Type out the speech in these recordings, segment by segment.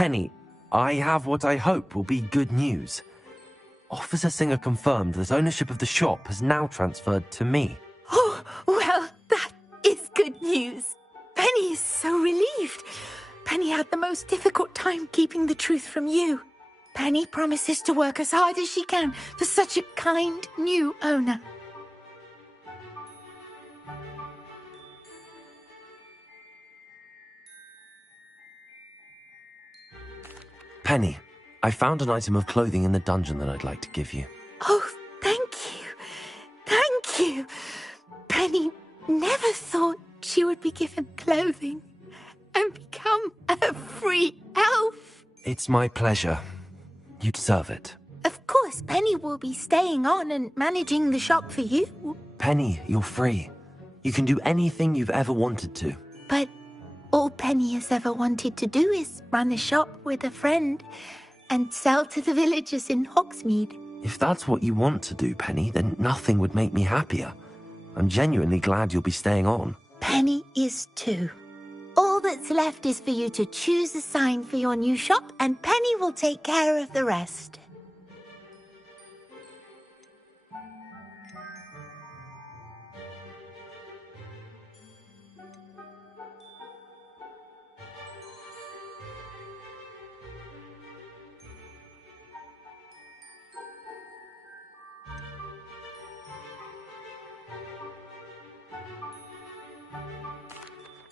Penny, I have what I hope will be good news. Officer Singer confirmed that ownership of the shop has now transferred to me. Oh, well, that is good news. Penny is so relieved. Penny had the most difficult time keeping the truth from you. Penny promises to work as hard as she can for such a kind new owner. Penny, I found an item of clothing in the dungeon that I'd like to give you. Oh, thank you. Thank you. Penny never thought she would be given clothing and become a free elf. It's my pleasure. You deserve it. Of course, Penny will be staying on and managing the shop for you. Penny, you're free. You can do anything you've ever wanted to. But all Penny has ever wanted to do is run a shop with a friend and sell to the villagers in Hogsmeade. If that's what you want to do, Penny, then nothing would make me happier. I'm genuinely glad you'll be staying on. Penny is too. All that's left is for you to choose a sign for your new shop, and Penny will take care of the rest.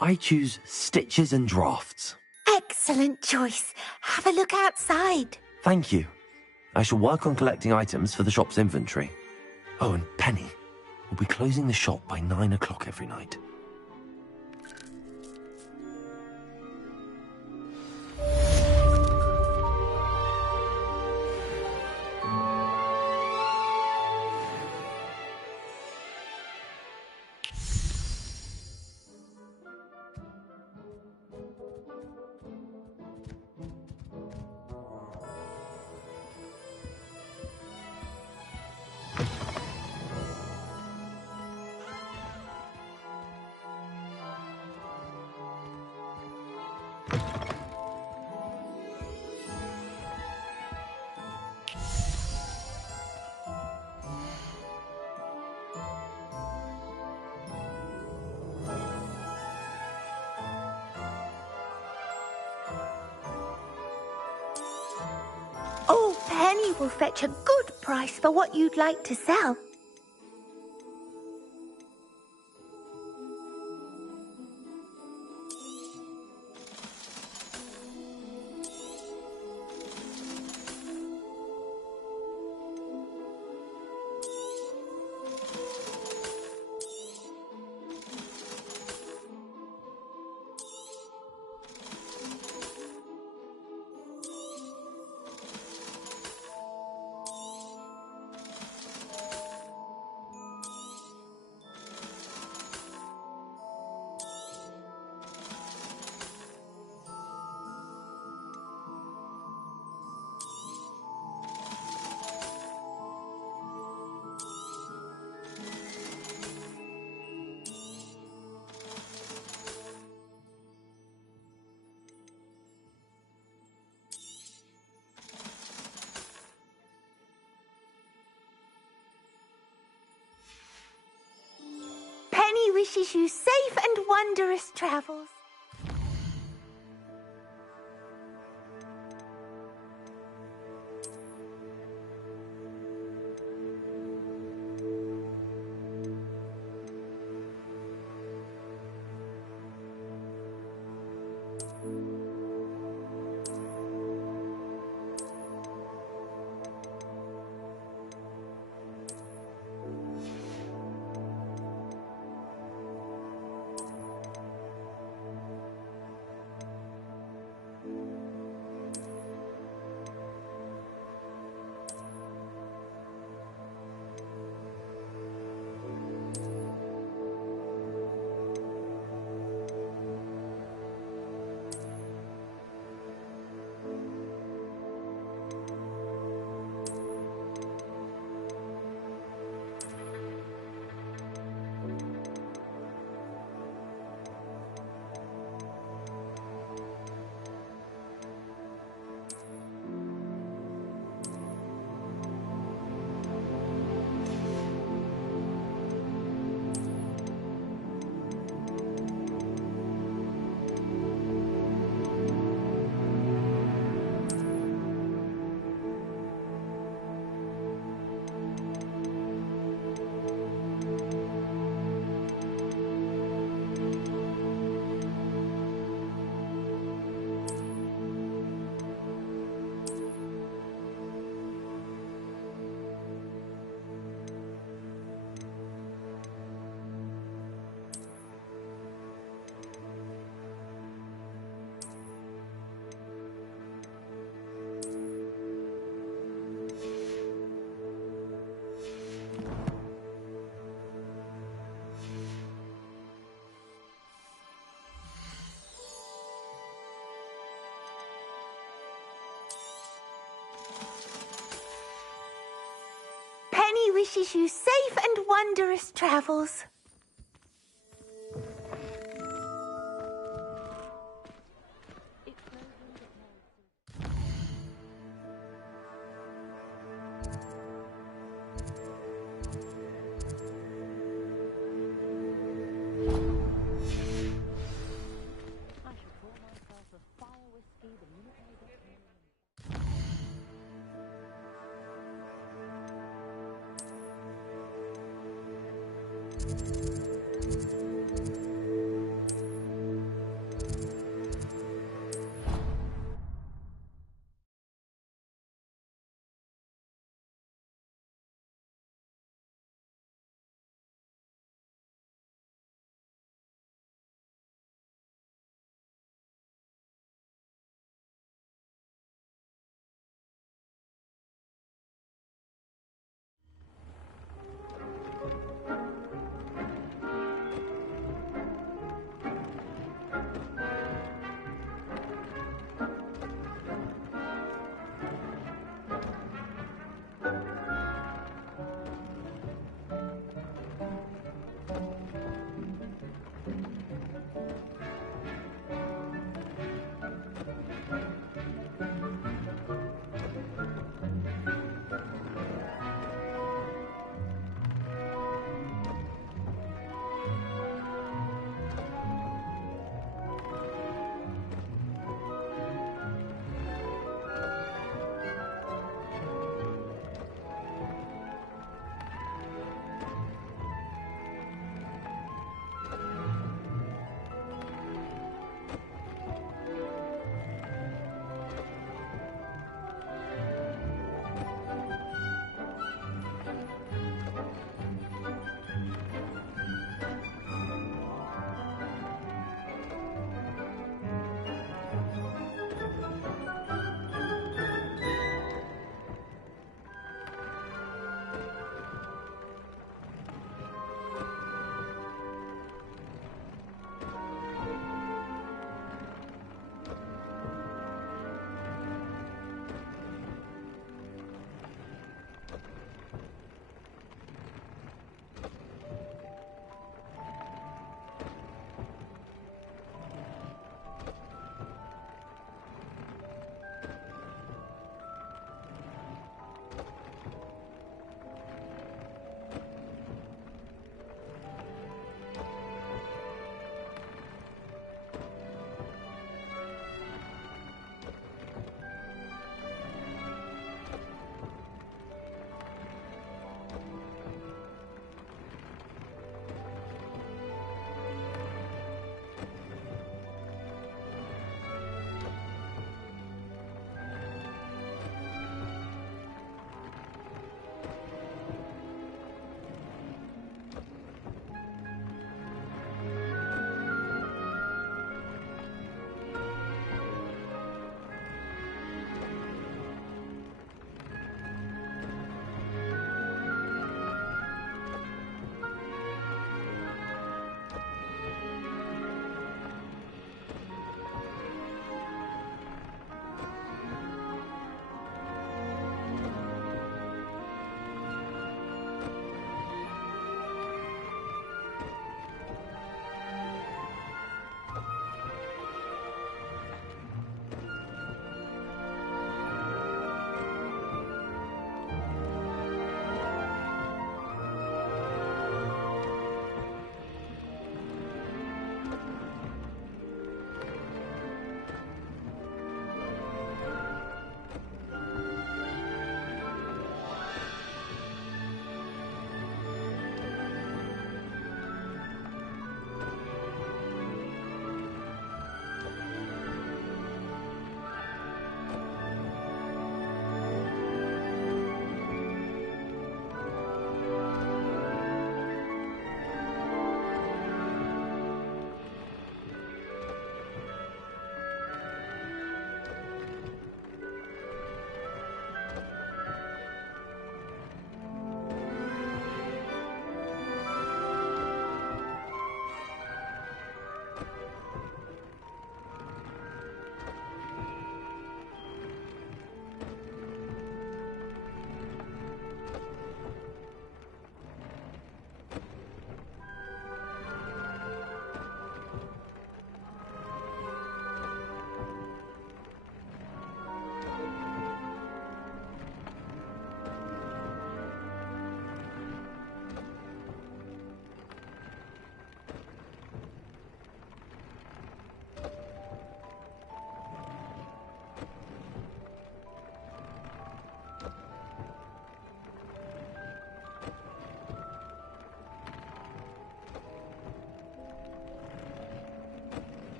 I choose stitches and drafts. Excellent choice. Have a look outside. Thank you. I shall work on collecting items for the shop's inventory. Oh, and Penny, we'll be closing the shop by 9 o'clock every night. Oh, Penny will fetch a good price for what you'd like to sell. Penny wishes you safe and wondrous travels. wishes you safe and wondrous travels.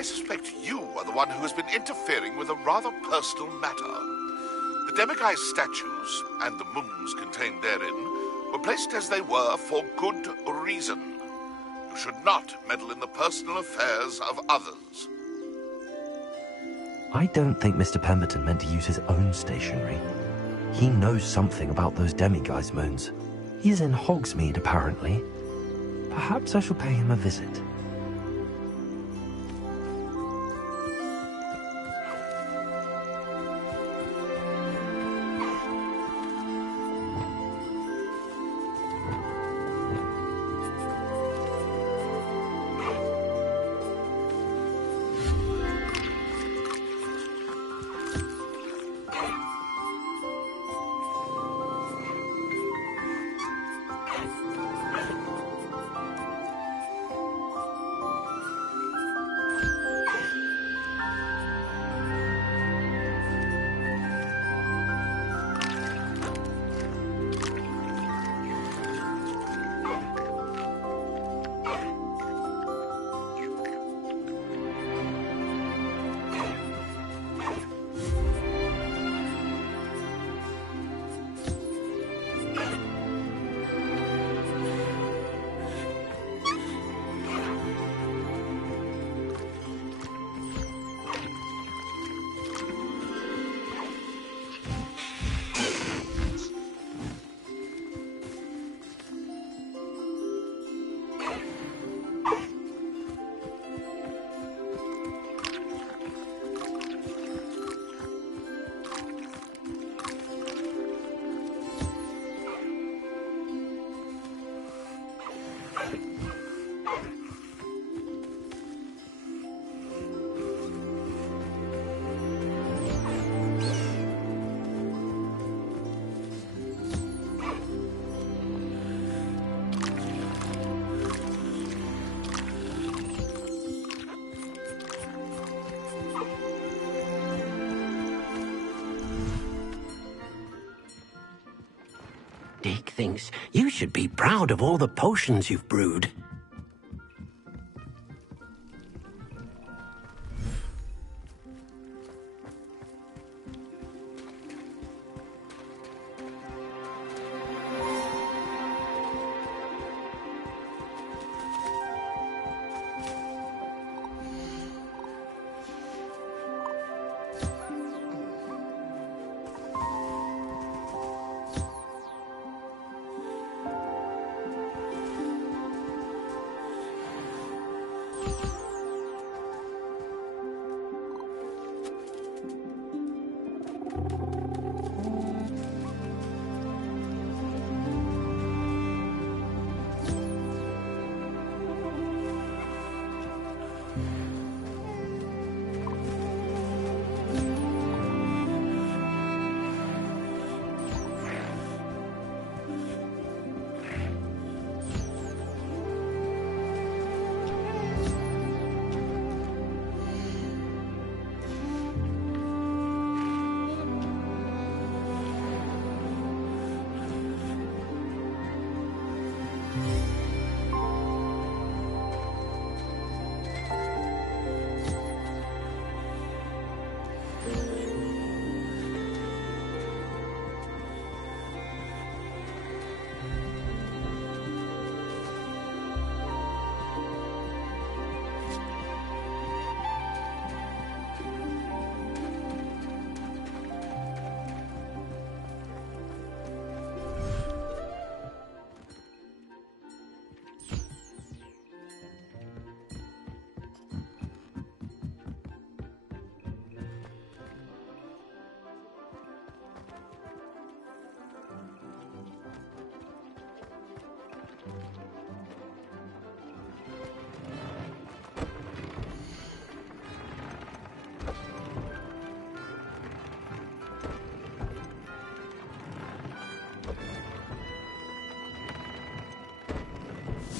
I suspect you are the one who has been interfering with a rather personal matter. The demiguise statues and the mums contained therein were placed as they were for good reason. You should not meddle in the personal affairs of others. I don't think Mr. Pemberton meant to use his own stationery. He knows something about those demiguise moons. He's in Hogsmeade, apparently. Perhaps I shall pay him a visit. Dick thinks you should be proud of all the potions you've brewed.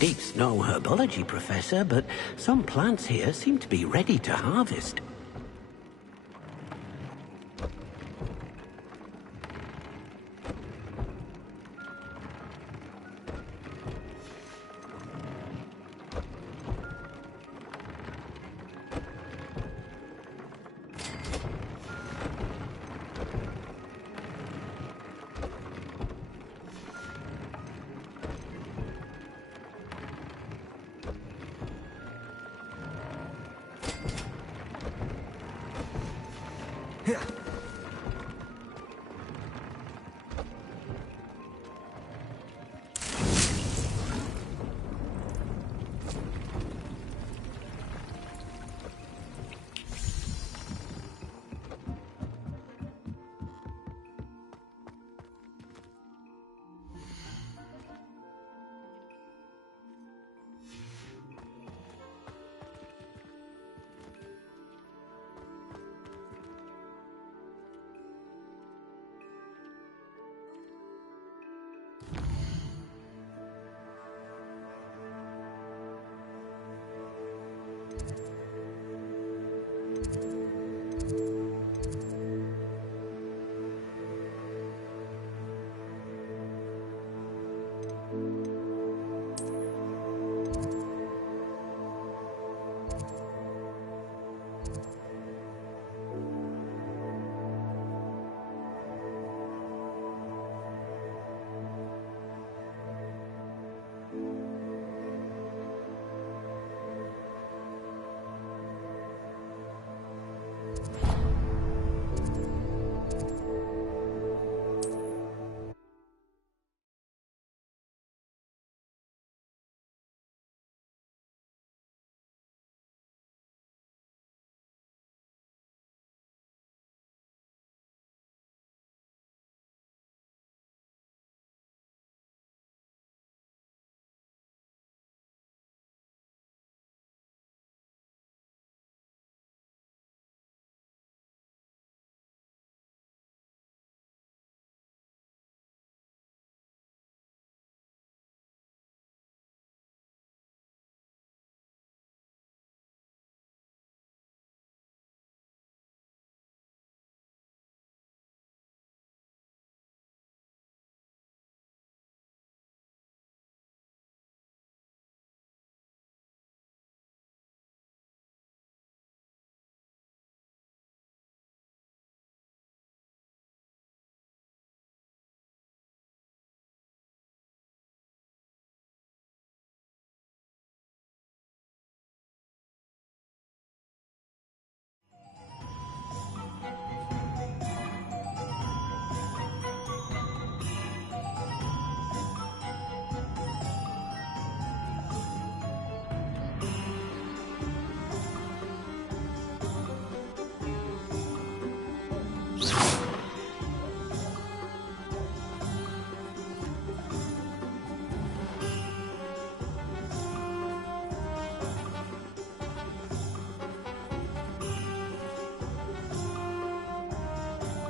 Dick's no herbology professor, but some plants here seem to be ready to harvest.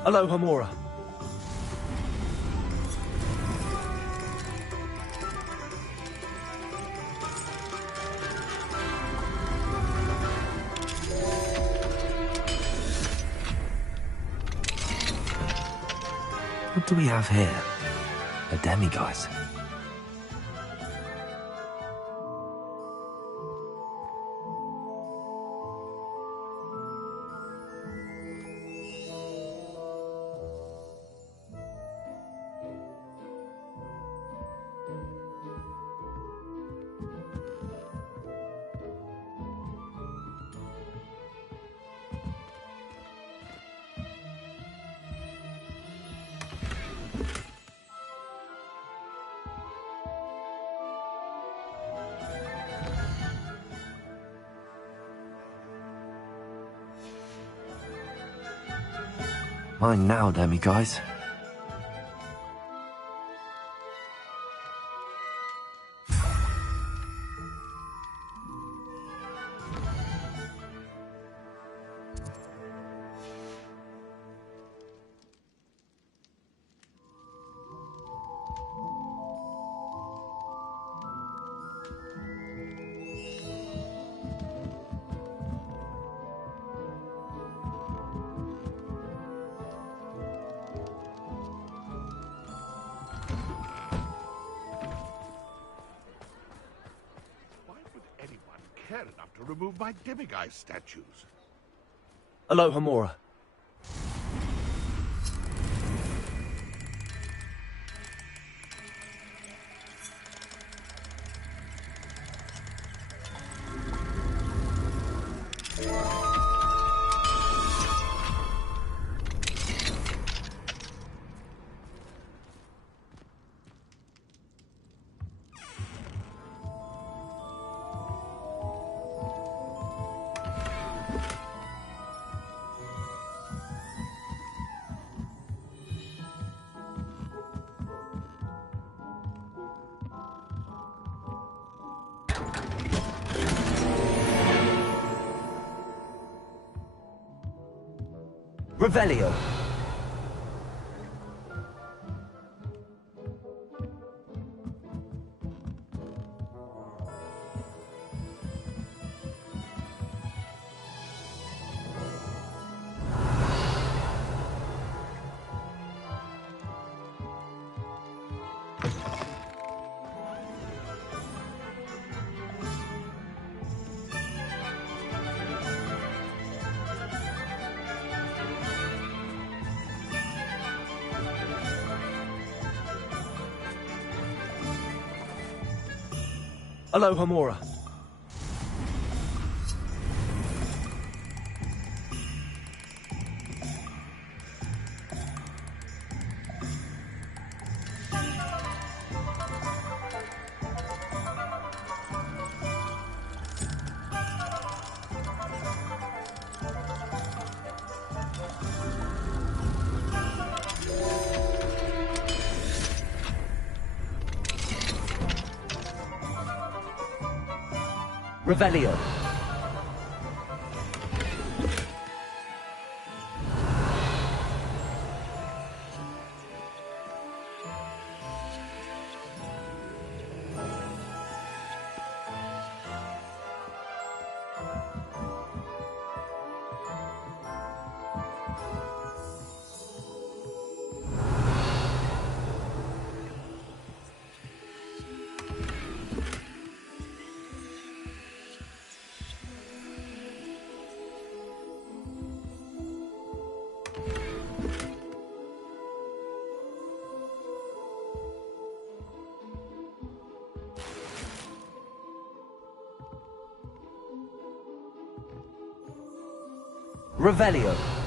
Aloha Mora. What do we have here? A demiguise. Mine now, demiguise. Care enough to remove my demiguise statues. Aloha Mora. Revelio. Aloha Mora. Revelio. Revelio.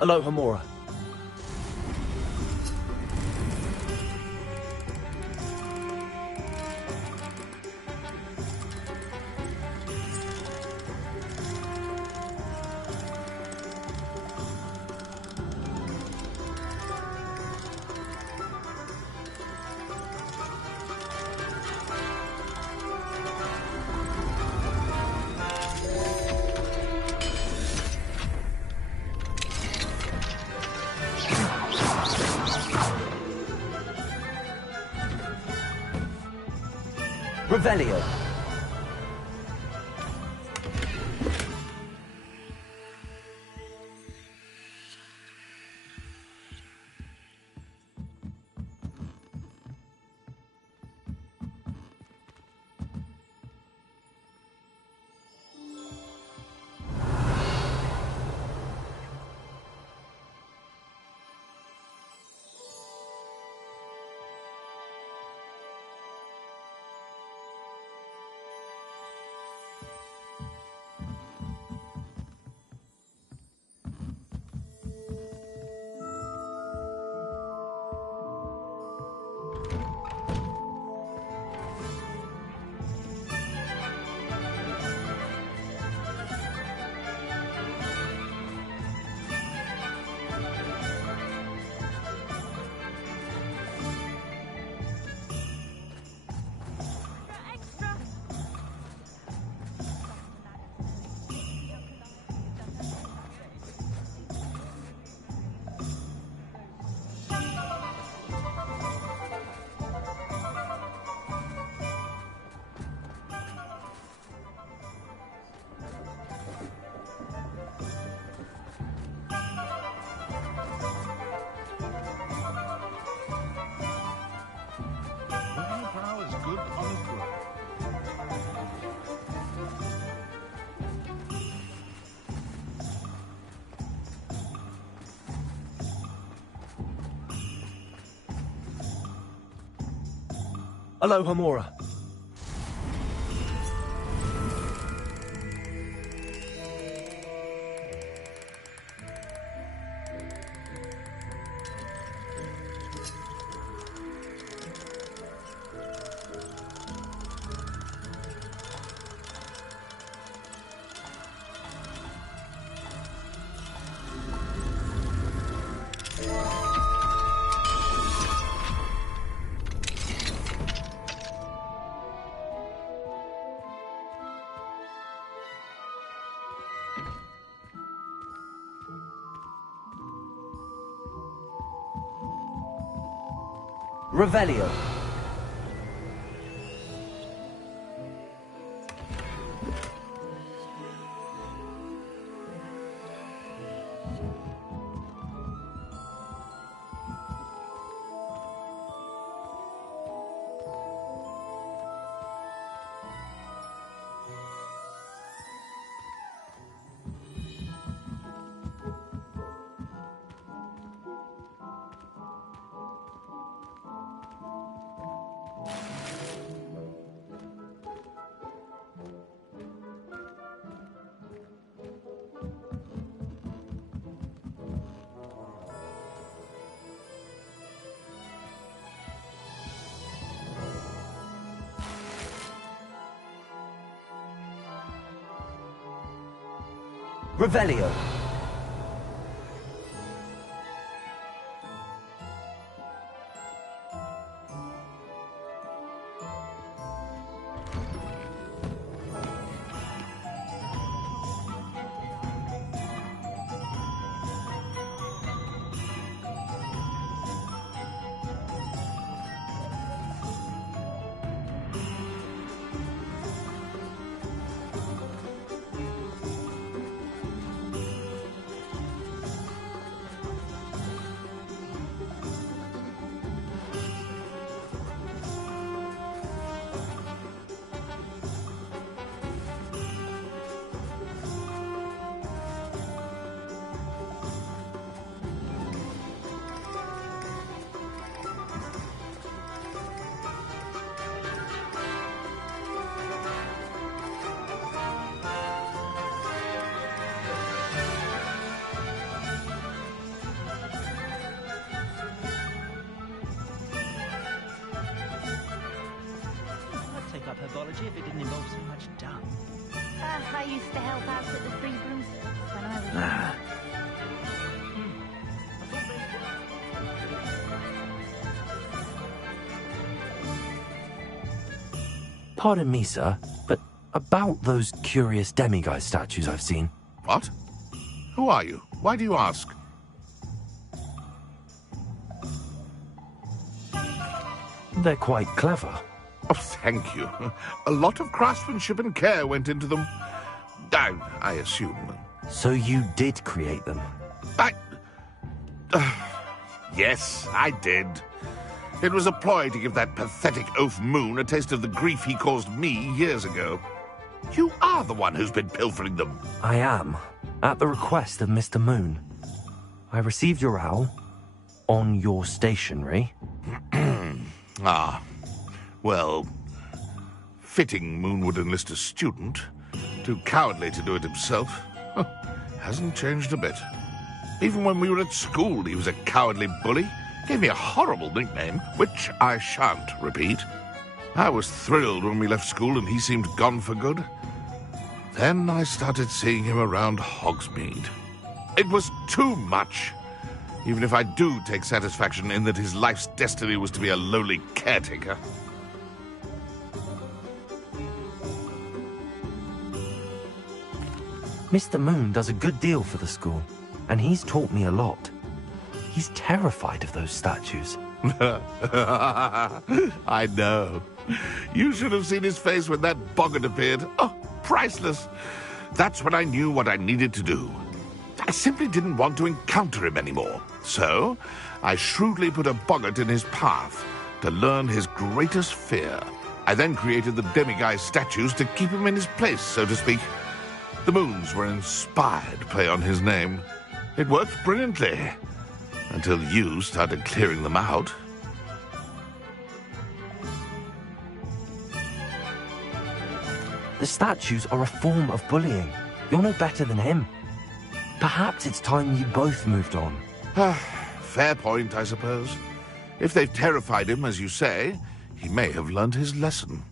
Aloha Mora. Revelio. Aloha Mora. Revelio. Revelio. pick up herbology if it didn't involve so much dung. I used to help out at the Three Broomsticks when I was young. Pardon me, sir, but about those curious demiguise statues I've seen. What? Who are you? Why do you ask? They're quite clever. Oh, thank you. A lot of craftsmanship and care went into them. I assume. So you did create them? Yes, I did. It was a ploy to give that pathetic oaf Moon a taste of the grief he caused me years ago. You are the one who's been pilfering them. I am, at the request of Mr. Moon. I received your owl on your stationery. Ah, well, fitting Moon would enlist a student. Too cowardly to do it himself. Hasn't changed a bit. Even when we were at school, he was a cowardly bully. Gave me a horrible nickname, which I shan't repeat. I was thrilled when we left school and he seemed gone for good. Then I started seeing him around Hogsmeade. It was too much. Even if I do take satisfaction in that his life's destiny was to be a lowly caretaker. Mr. Moon does a good deal for the school, and he's taught me a lot. He's terrified of those statues. I know. You should have seen his face when that boggart appeared. Oh, priceless. That's when I knew what I needed to do. I simply didn't want to encounter him anymore. So, I shrewdly put a boggart in his path to learn his greatest fear. I then created the demiguise statues to keep him in his place, so to speak. The moons were an inspired play on his name. It worked brilliantly. Until you started clearing them out. The statues are a form of bullying. You're no better than him. Perhaps it's time you both moved on. Fair point, I suppose. If they've terrified him, as you say, he may have learned his lesson.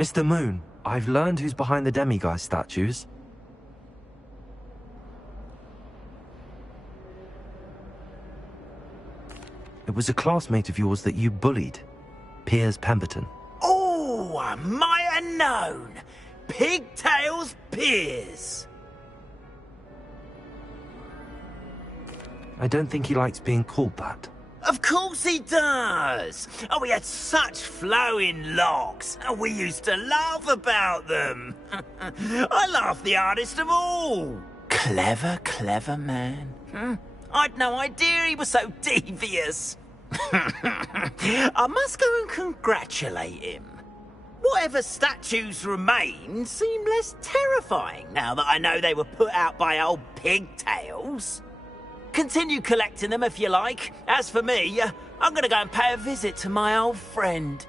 Mr. Moon, I've learned who's behind the demiguise statues. It was a classmate of yours that you bullied, Piers Pemberton. Oh, I might have known. Pigtails Piers. I don't think he likes being called that. Of course he does. Oh, he had such flowing locks, and we used to laugh about them. I laughed the hardest of all. Clever, clever man. I'd no idea he was so devious. I must go and congratulate him. Whatever statues remain seem less terrifying now that I know they were put out by old pigtails. Continue collecting them if you like. As for me, I'm gonna go and pay a visit to my old friend.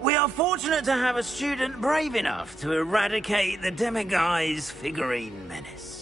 We are fortunate to have a student brave enough to eradicate the demiguise figurine menace.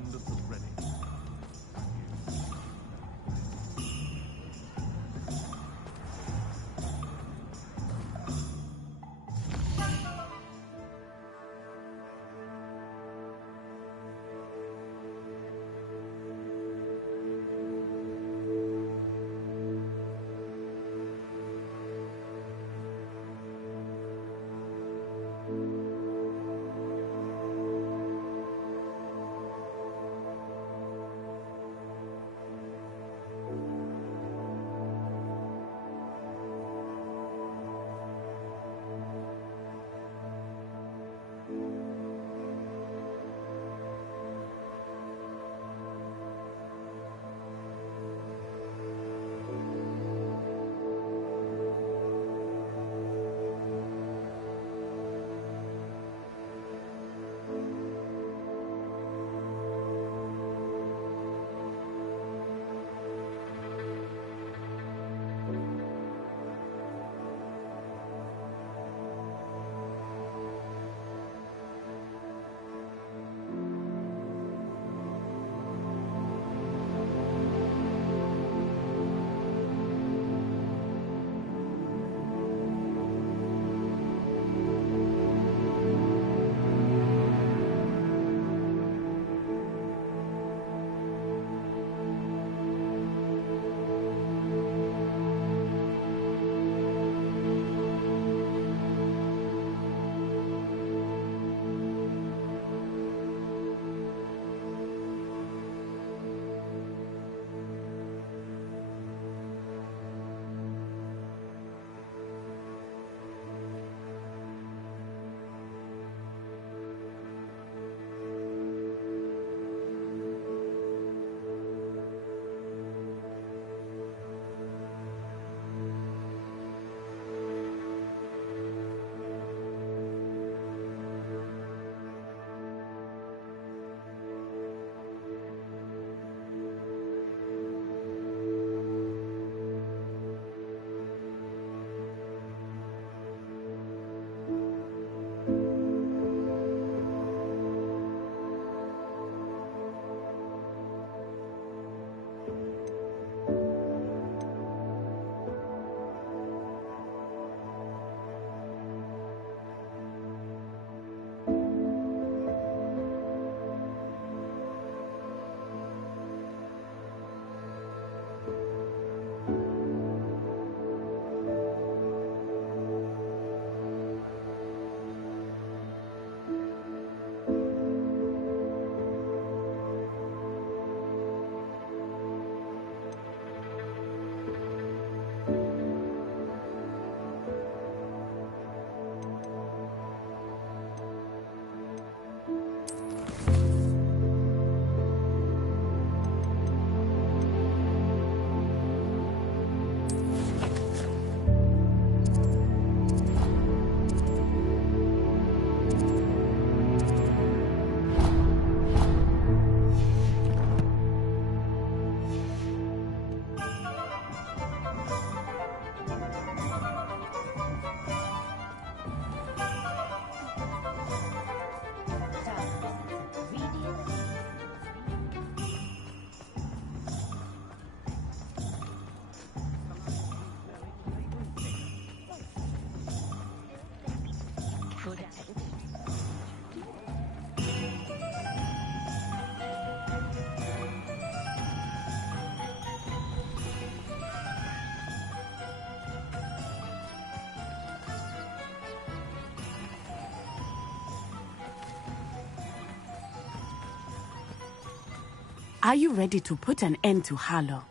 onlookers ready. Are you ready to put an end to Harlow?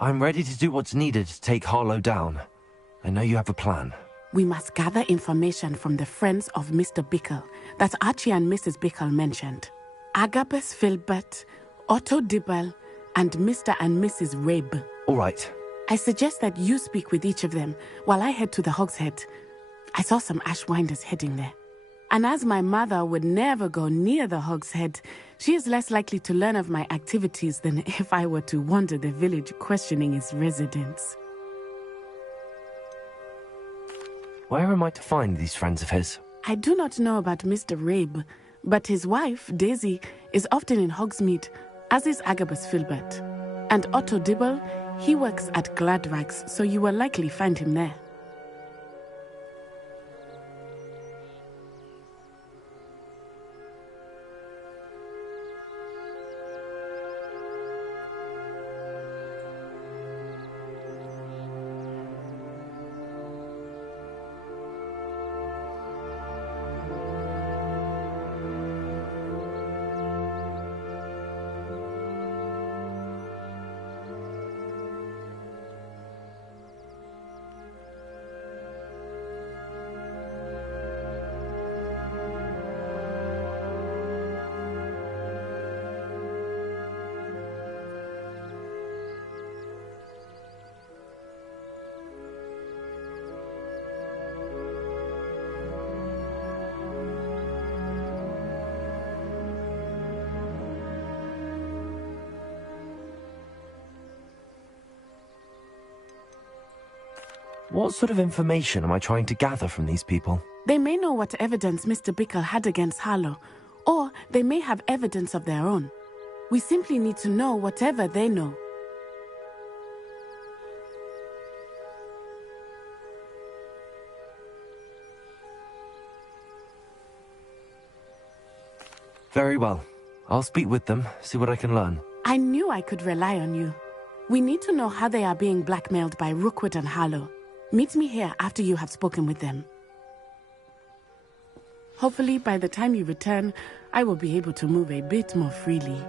I'm ready to do what's needed to take Harlow down. I know you have a plan. We must gather information from the friends of Mr. Bickle that Archie and Mrs. Bickle mentioned. Agabus Filbert, Otto Dibble, and Mr. and Mrs. Rabe. All right. I suggest that you speak with each of them while I head to the Hogshead. I saw some Ashwinders heading there. And as my mother would never go near the Hog's Head, she is less likely to learn of my activities than if I were to wander the village questioning its residents. Where am I to find these friends of his? I do not know about Mr. Rabe, but his wife, Daisy, is often in Hogsmeade, as is Agabus Filbert. And Otto Dibble, he works at Gladrags, so you will likely find him there. What sort of information am I trying to gather from these people? They may know what evidence Mr. Bickle had against Harlow, or they may have evidence of their own. We simply need to know whatever they know. Very well. I'll speak with them, see what I can learn. I knew I could rely on you. We need to know how they are being blackmailed by Rookwood and Harlow. Meet me here after you have spoken with them. Hopefully, by the time you return, I will be able to move a bit more freely.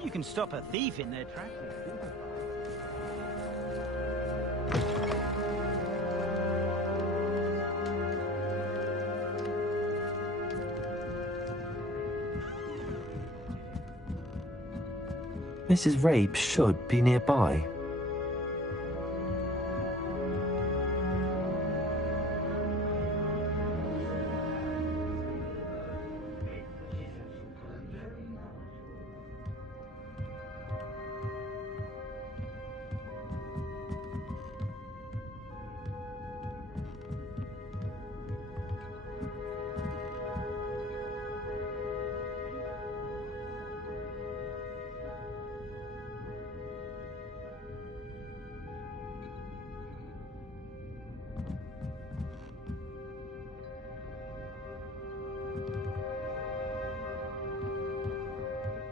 You can stop a thief in their tracks. Mrs. Rabe should be nearby.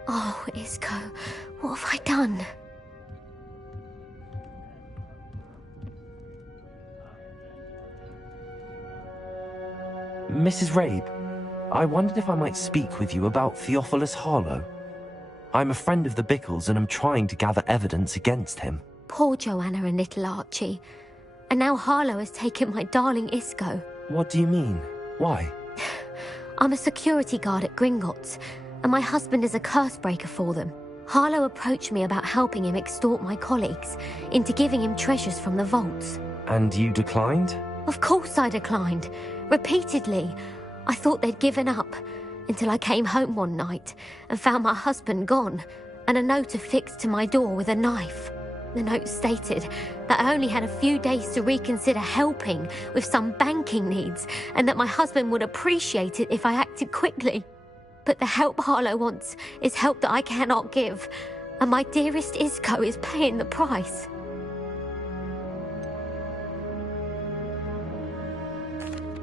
Oh, Isco, what have I done? Mrs. Rabe, I wondered if I might speak with you about Theophilus Harlow. I'm a friend of the Bickles and I'm trying to gather evidence against him. Poor Joanna and little Archie. And now Harlow has taken my darling Isco. What do you mean? Why? I'm a security guard at Gringotts, and my husband is a curse breaker for them. Harlow approached me about helping him extort my colleagues into giving him treasures from the vaults. And you declined? Of course I declined. Repeatedly. I thought they'd given up, until I came home one night and found my husband gone, and a note affixed to my door with a knife. The note stated that I only had a few days to reconsider helping with some banking needs, and that my husband would appreciate it if I acted quickly. But the help Harlow wants is help that I cannot give, and my dearest Isco is paying the price.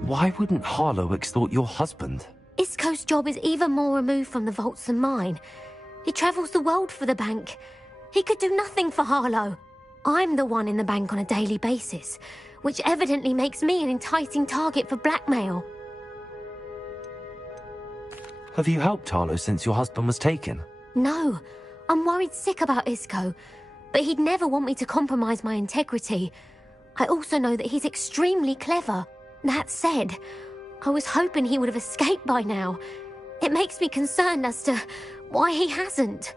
Why wouldn't Harlow extort your husband? Isco's job is even more removed from the vaults than mine. He travels the world for the bank. He could do nothing for Harlow. I'm the one in the bank on a daily basis. which evidently makes me an enticing target for blackmail. Have you helped Harlow since your husband was taken? No, I'm worried sick about Isco, but he'd never want me to compromise my integrity. I also know that he's extremely clever. That said, I was hoping he would have escaped by now. It makes me concerned as to why he hasn't.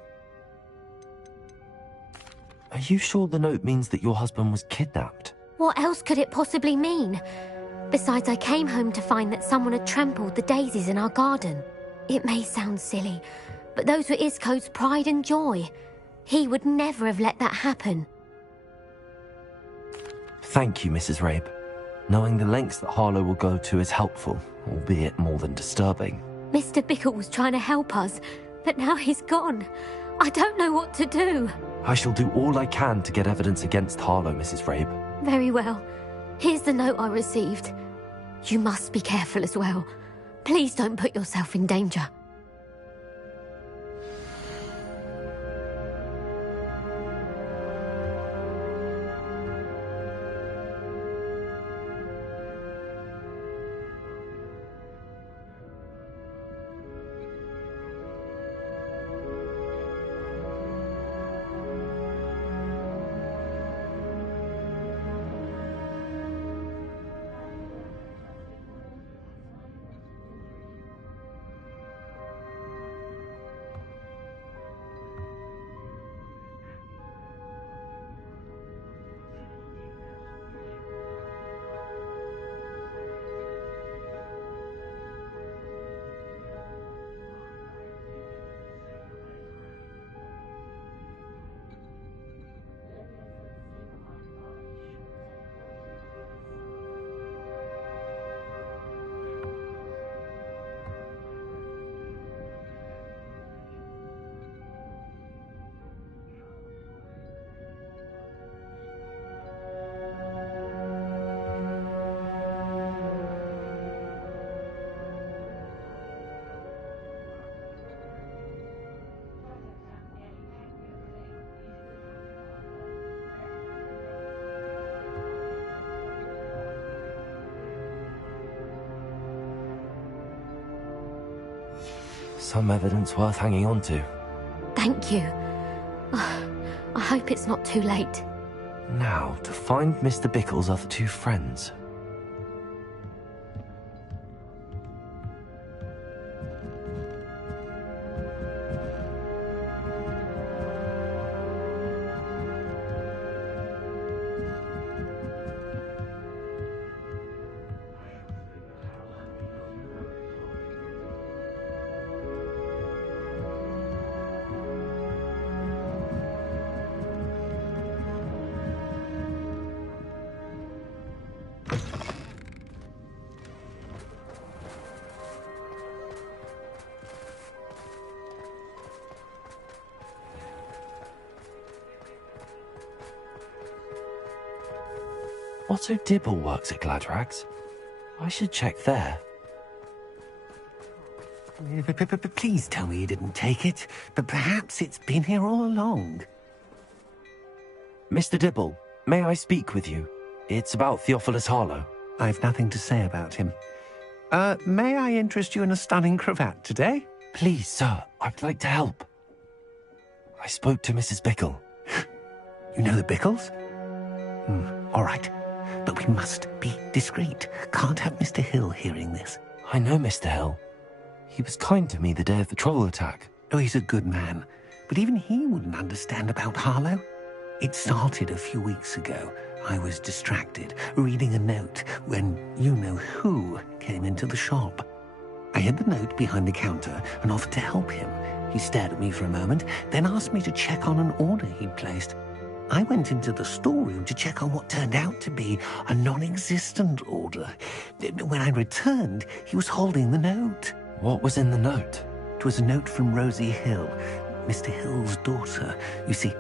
Are you sure the note means that your husband was kidnapped? What else could it possibly mean? Besides, I came home to find that someone had trampled the daisies in our garden. It may sound silly, but those were Isco's pride and joy. He would never have let that happen. Thank you, Mrs. Rabe. Knowing the lengths that Harlow will go to is helpful, albeit more than disturbing. Mr. Bickle was trying to help us, but now he's gone. I don't know what to do. I shall do all I can to get evidence against Harlow, Mrs. Rabe. Very well. Here's the note I received. You must be careful as well. Please don't put yourself in danger. Some evidence worth hanging on to. Thank you. I hope it's not too late. Now, to find Mr. Bickle's other two friends. Otto Dibble works at Gladrags. I should check there. Please tell me you didn't take it, but perhaps it's been here all along. Mr. Dibble, may I speak with you? It's about Theophilus Harlow. I've nothing to say about him. May I interest you in a stunning cravat today? Please, sir, I'd like to help. I spoke to Mrs. Bickle. You know the Bickles? All right. But we must be discreet. Can't have Mr. Hill hearing this. I know Mr. Hill. He was kind to me the day of the troll attack. Oh, he's a good man. But even he wouldn't understand about Harlow. It started a few weeks ago. I was distracted, reading a note, when you-know-who came into the shop. I hid the note behind the counter and offered to help him. He stared at me for a moment, then asked me to check on an order he'd placed. I went into the storeroom to check on what turned out to be a non-existent order. When I returned, he was holding the note. What was in the note? It was a note from Rosie Hill, Mr. Hill's daughter. You see,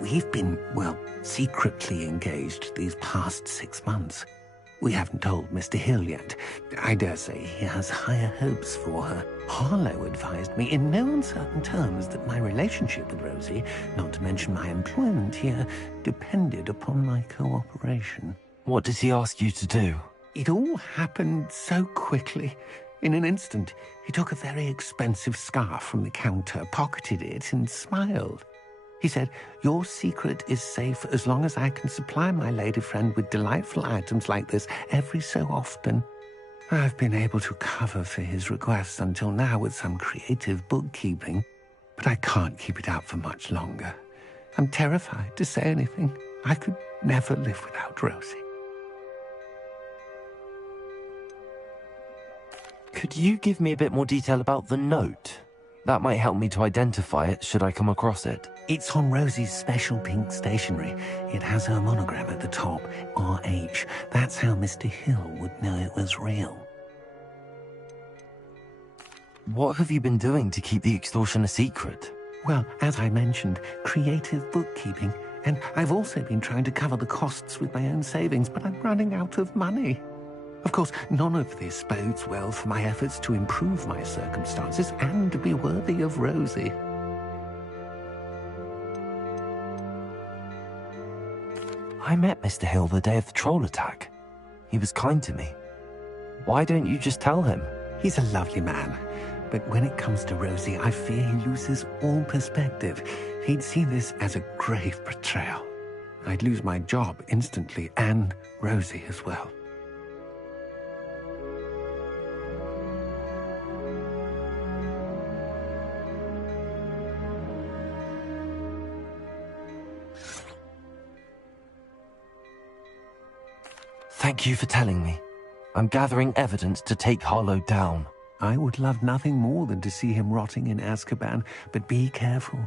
we've been, well, secretly engaged these past 6 months. We haven't told Mr. Hill yet. I dare say he has higher hopes for her. Harlow advised me in no uncertain terms that my relationship with Rosie, not to mention my employment here, depended upon my cooperation. What did he ask you to do? It all happened so quickly. In an instant, he took a very expensive scarf from the counter, pocketed it, and smiled. He said, "Your secret is safe as long as I can supply my lady friend with delightful items like this every so often." I've been able to cover for his requests until now with some creative bookkeeping, but I can't keep it up for much longer. I'm terrified to say anything. I could never live without Rosie. Could you give me a bit more detail about the note? That might help me to identify it should I come across it. It's on Rosie's special pink stationery. It has her monogram at the top, RH. That's how Mr. Hill would know it was real. What have you been doing to keep the extortion a secret? Well, as I mentioned, creative bookkeeping. And I've also been trying to cover the costs with my own savings, but I'm running out of money. Of course, none of this bodes well for my efforts to improve my circumstances and be worthy of Rosie. I met Mr. Hill the day of the troll attack. He was kind to me. Why don't you just tell him? He's a lovely man. But when it comes to Rosie, I fear he loses all perspective. He'd see this as a grave betrayal. I'd lose my job instantly, and Rosie as well. Thank you for telling me. I'm gathering evidence to take Harlow down. I would love nothing more than to see him rotting in Azkaban, but be careful.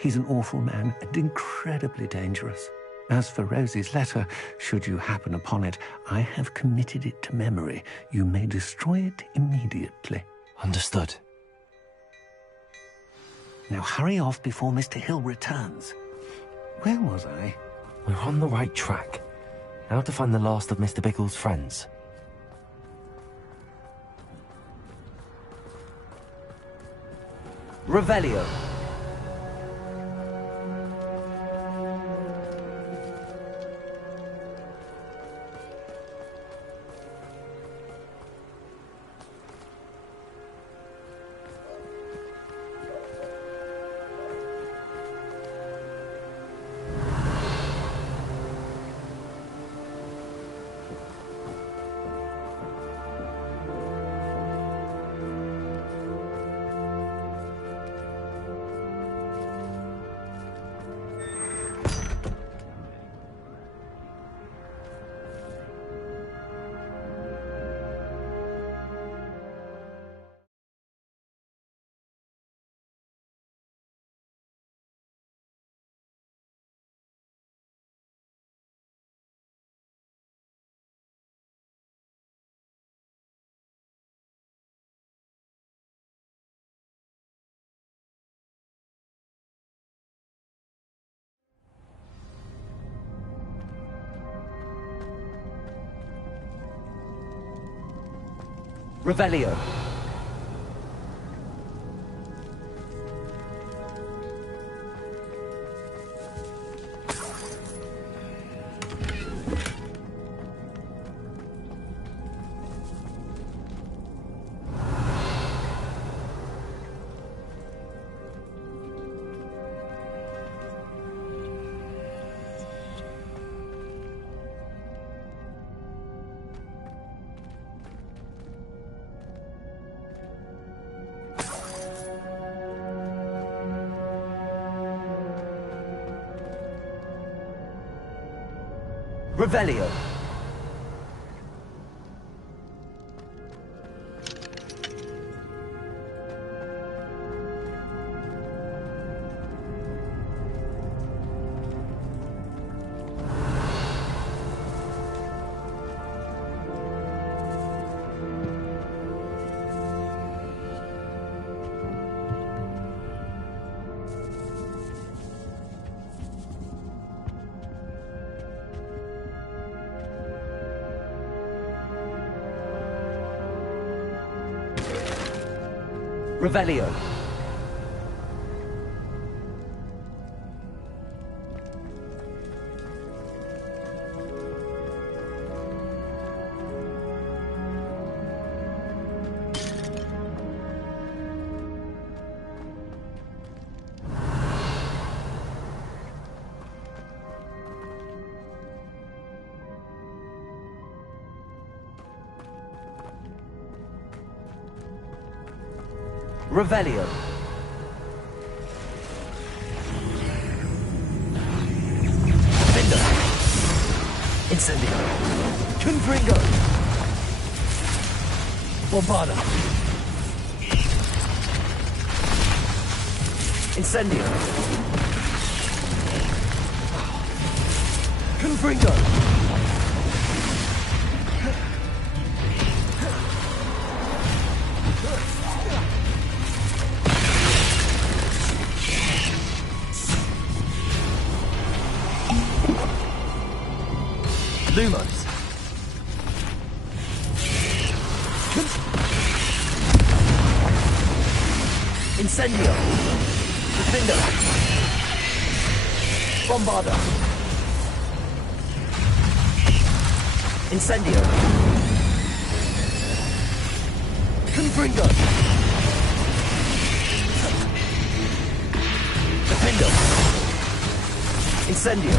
He's an awful man and incredibly dangerous. As for Rosie's letter, should you happen upon it, I have committed it to memory. You may destroy it immediately. Understood. Now hurry off before Mr. Hill returns. Where was I? We're on the right track. Now to find the last of Mr. Biggle's friends. Revelio. Revelio. Revelio. Revelio. Revelio. Defender. Incendio. Confringo. Bombarda. Incendio. Confringo. Lumos. Incendio. Defender. Bombarda. Incendio. Confringo. Defender. Incendio.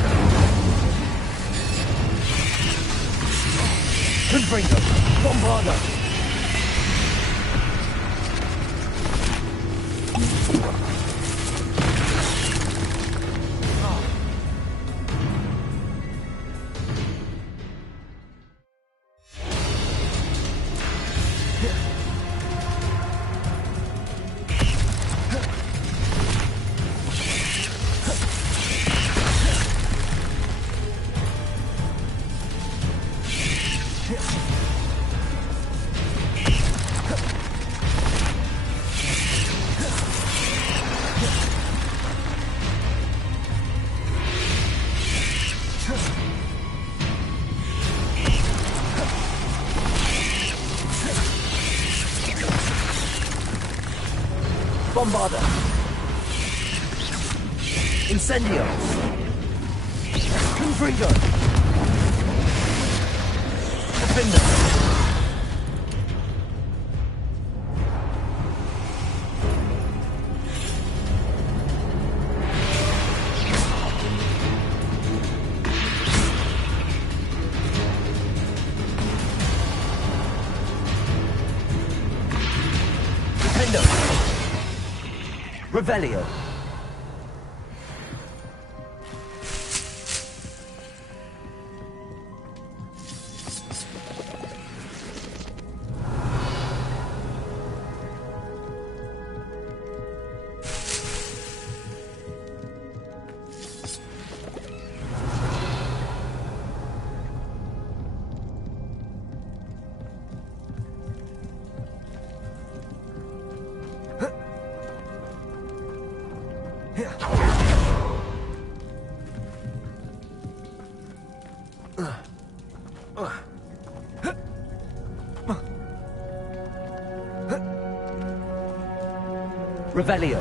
Confringo. Bombarda. Bombarda. Incendio. Confringo. Defender. Defender. Revelio. Revelio.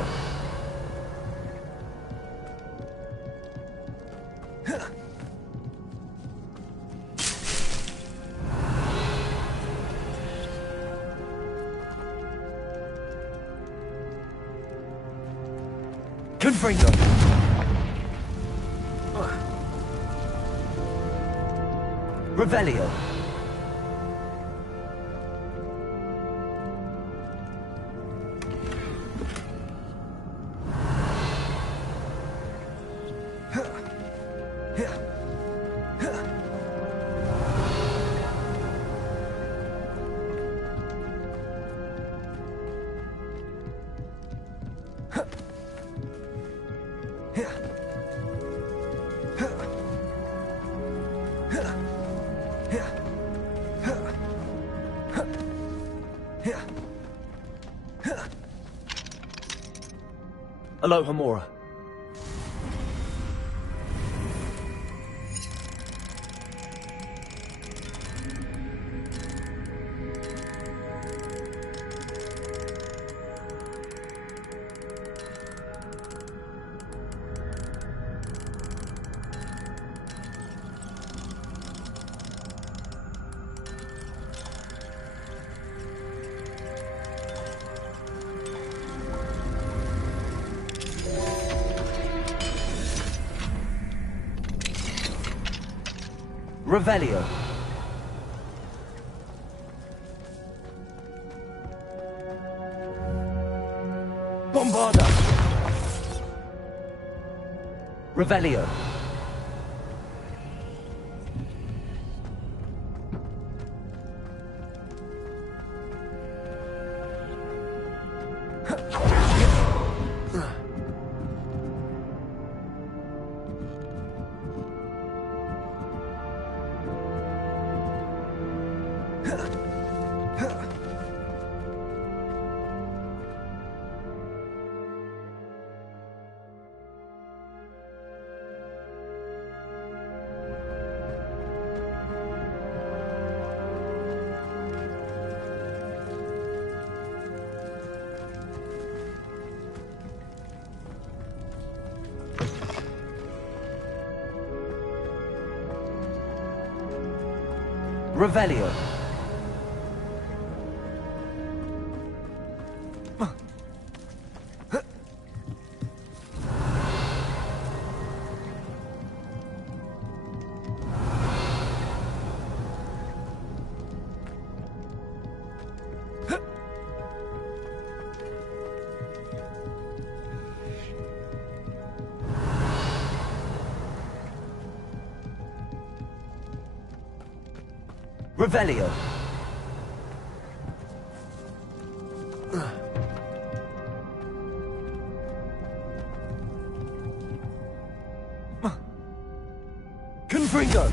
Confringo. Revelio. Aloha Mora. Revelio. Revelio. Revelio. Revelio. Confringo.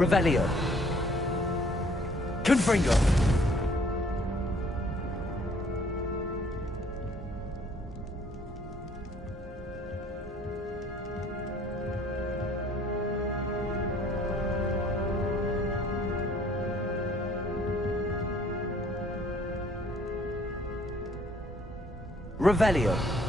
Revelio. Confringo. Revelio.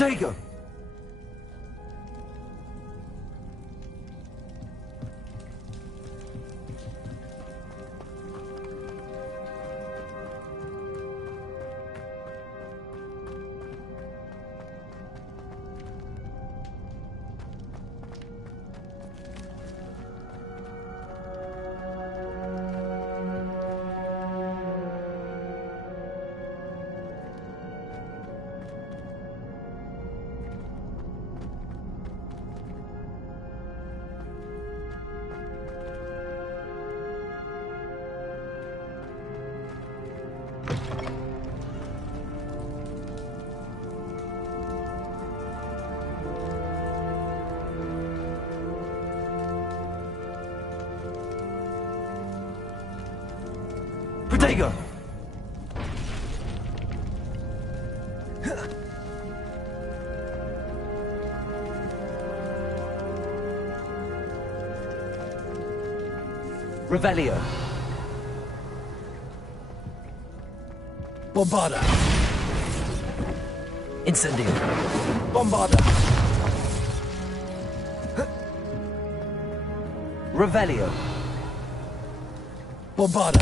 Protego. Protego. Revelio. Bombarda. Incendio. Bombarda. Revelio. Bombarda.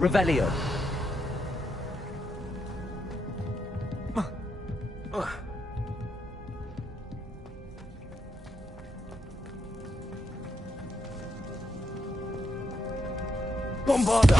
Revelio. Bombarda.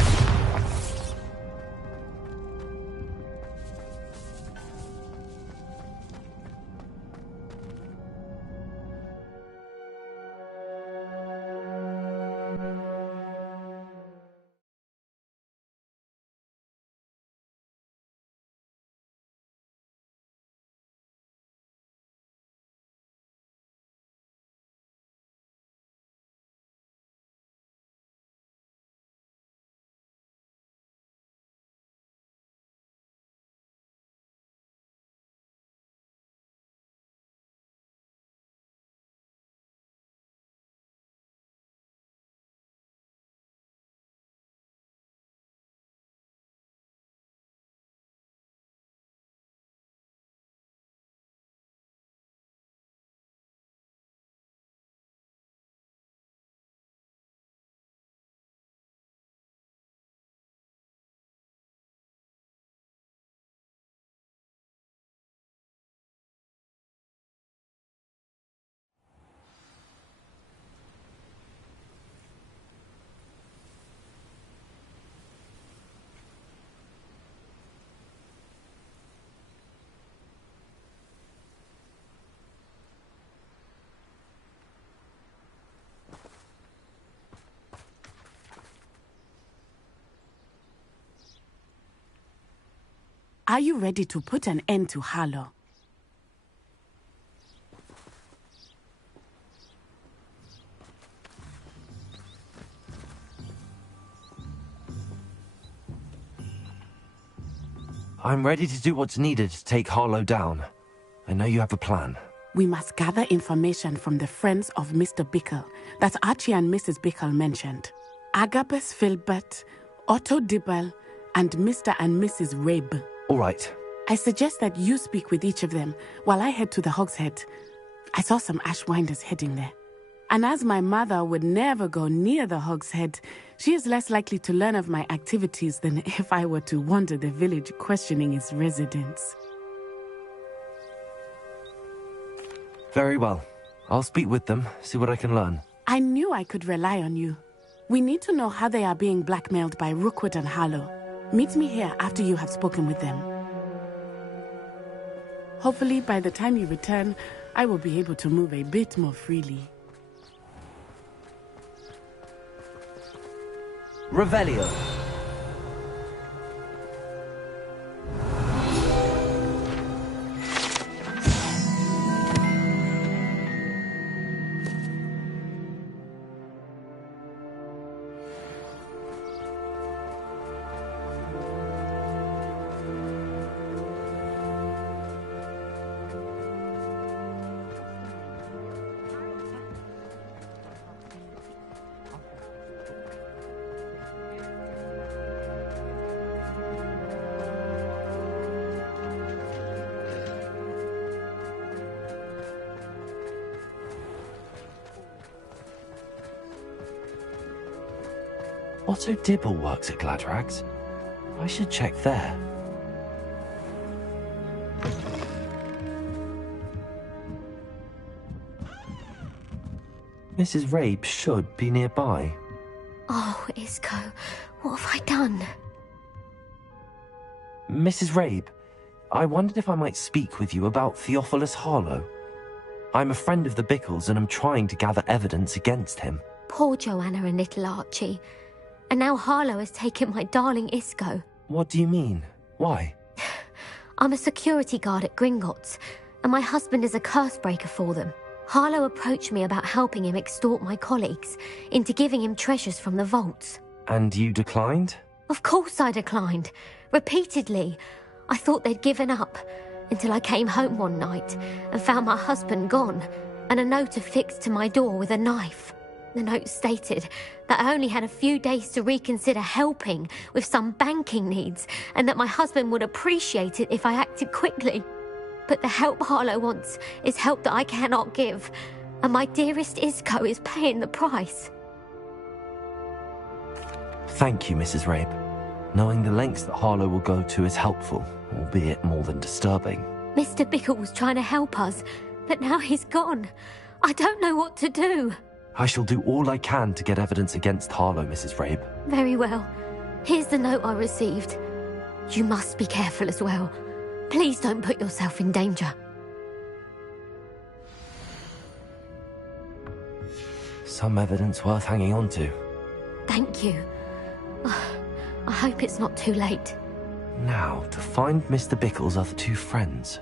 Are you ready to put an end to Harlow? I'm ready to do what's needed to take Harlow down. I know you have a plan. We must gather information from the friends of Mr. Bickle that Archie and Mrs. Bickle mentioned. Agabus Filbert, Otto Dibble, and Mr. and Mrs. Rabe. All right. I suggest that you speak with each of them while I head to the Hogshead. I saw some Ashwinders heading there. And as my mother would never go near the Hogshead, she is less likely to learn of my activities than if I were to wander the village questioning its residents. Very well. I'll speak with them, see what I can learn. I knew I could rely on you. We need to know how they are being blackmailed by Rookwood and Harlow. Meet me here after you have spoken with them. Hopefully, by the time you return, I will be able to move a bit more freely. Revelio. Otto Dibble works at Gladrags. I should check there. Mrs. Rabe should be nearby. Oh, Isco, what have I done? Mrs. Rabe, I wondered if I might speak with you about Theophilus Harlow. I'm a friend of the Bickles and I'm trying to gather evidence against him. Poor Joanna and little Archie. And now Harlow has taken my darling Isco. What do you mean? Why? I'm a security guard at Gringotts, and my husband is a curse breaker for them. Harlow approached me about helping him extort my colleagues into giving him treasures from the vaults. And you declined? Of course I declined. Repeatedly. I thought they'd given up, until I came home one night and found my husband gone, and a note affixed to my door with a knife. The note stated that I only had a few days to reconsider helping with some banking needs, and that my husband would appreciate it if I acted quickly. But the help Harlow wants is help that I cannot give, and my dearest Isco is paying the price. Thank you, Mrs. Rabe. Knowing the lengths that Harlow will go to is helpful, albeit more than disturbing. Mr. Bickle was trying to help us, but now he's gone. I don't know what to do. I shall do all I can to get evidence against Harlow, Mrs. Rabe. Very well. Here's the note I received. You must be careful as well. Please don't put yourself in danger. Some evidence worth hanging on to. Thank you. I hope it's not too late. Now, to find Mr. Bickle's other two friends.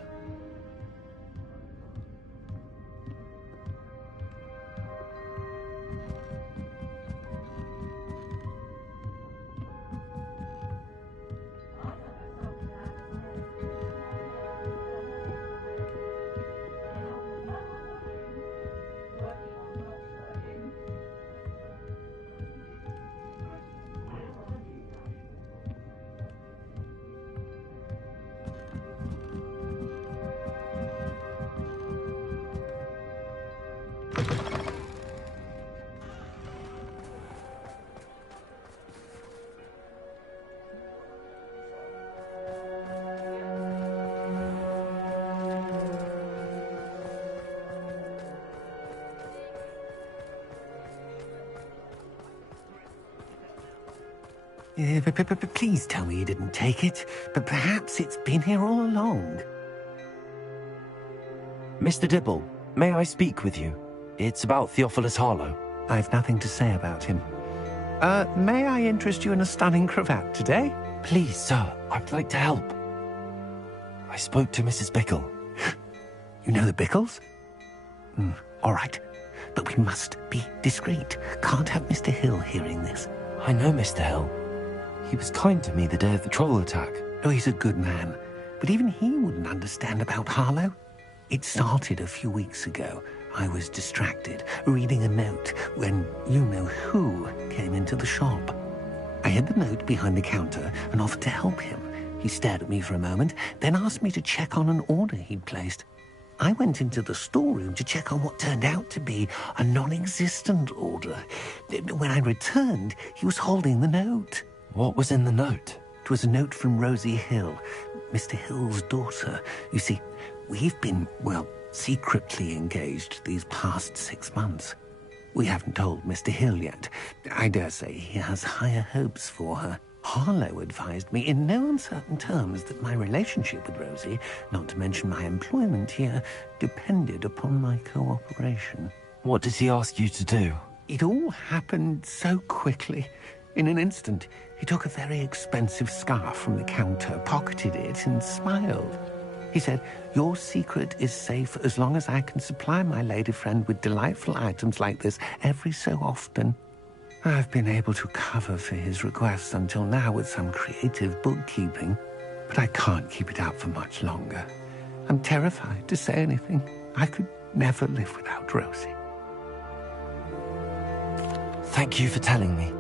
Please tell me you didn't take it, but perhaps it's been here all along. Mr. Dibble, may I speak with you? It's about Theophilus Harlow. I've nothing to say about him. May I interest you in a stunning cravat today? Please, sir, I'd like to help. I spoke to Mrs. Bickle. You know the Bickles? All right. But we must be discreet. Can't have Mr. Hill hearing this. I know Mr. Hill. He was kind to me the day of the troll attack. Oh, he's a good man. But even he wouldn't understand about Harlow. It started a few weeks ago. I was distracted, reading a note, when you-know-who came into the shop. I hid the note behind the counter and offered to help him. He stared at me for a moment, then asked me to check on an order he'd placed. I went into the storeroom to check on what turned out to be a non-existent order. When I returned, he was holding the note. What was in the note? It was a note from Rosie Hill, Mr. Hill's daughter. You see, we've been, secretly engaged these past 6 months. We haven't told Mr. Hill yet. I dare say he has higher hopes for her. Harlow advised me in no uncertain terms that my relationship with Rosie, not to mention my employment here, depended upon my cooperation. What did he ask you to do? It all happened so quickly. In an instant, he took a very expensive scarf from the counter, pocketed it, and smiled. He said, "Your secret is safe as long as I can supply my lady friend with delightful items like this every so often." I've been able to cover for his requests until now with some creative bookkeeping, but I can't keep it up for much longer. I'm terrified to say anything. I could never live without Rosie. Thank you for telling me.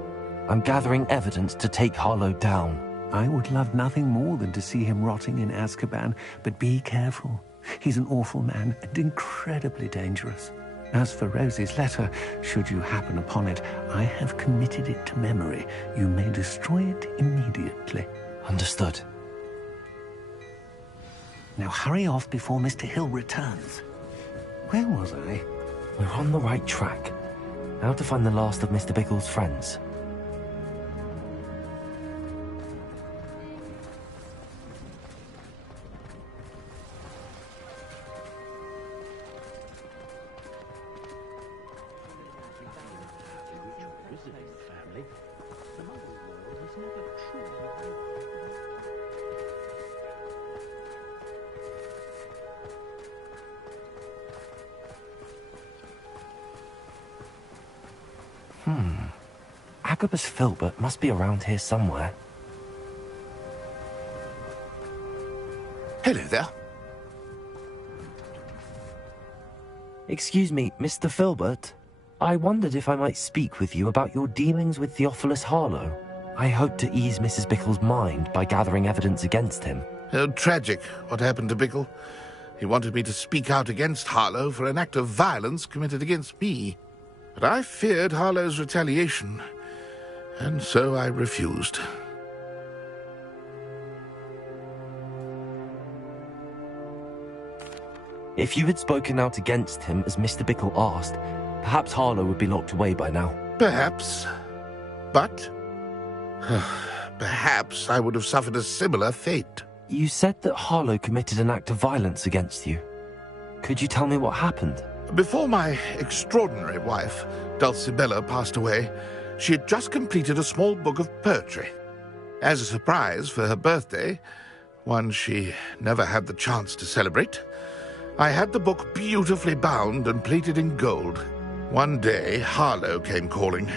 I'm gathering evidence to take Harlow down. I would love nothing more than to see him rotting in Azkaban, but be careful. He's an awful man and incredibly dangerous. As for Rosie's letter, should you happen upon it, I have committed it to memory. You may destroy it immediately. Understood. Now hurry off before Mr. Hill returns. Where was I? We're on the right track. Now to find the last of Mr. Bickle's friends. Agabus Filbert must be around here somewhere. Hello there. Excuse me, Mr. Filbert. I wondered if I might speak with you about your dealings with Theophilus Harlow. I hope to ease Mrs. Bickle's mind by gathering evidence against him. Oh, tragic what happened to Bickle. He wanted me to speak out against Harlow for an act of violence committed against me. But I feared Harlow's retaliation, and so I refused. If you had spoken out against him as Mr. Bickle asked, perhaps Harlow would be locked away by now. Perhaps. But perhaps I would have suffered a similar fate. You said that Harlow committed an act of violence against you. Could you tell me what happened? Before my extraordinary wife, Dulcibella, passed away, she had just completed a small book of poetry. As a surprise for her birthday, one she never had the chance to celebrate, I had the book beautifully bound and plated in gold. One day, Harlow came calling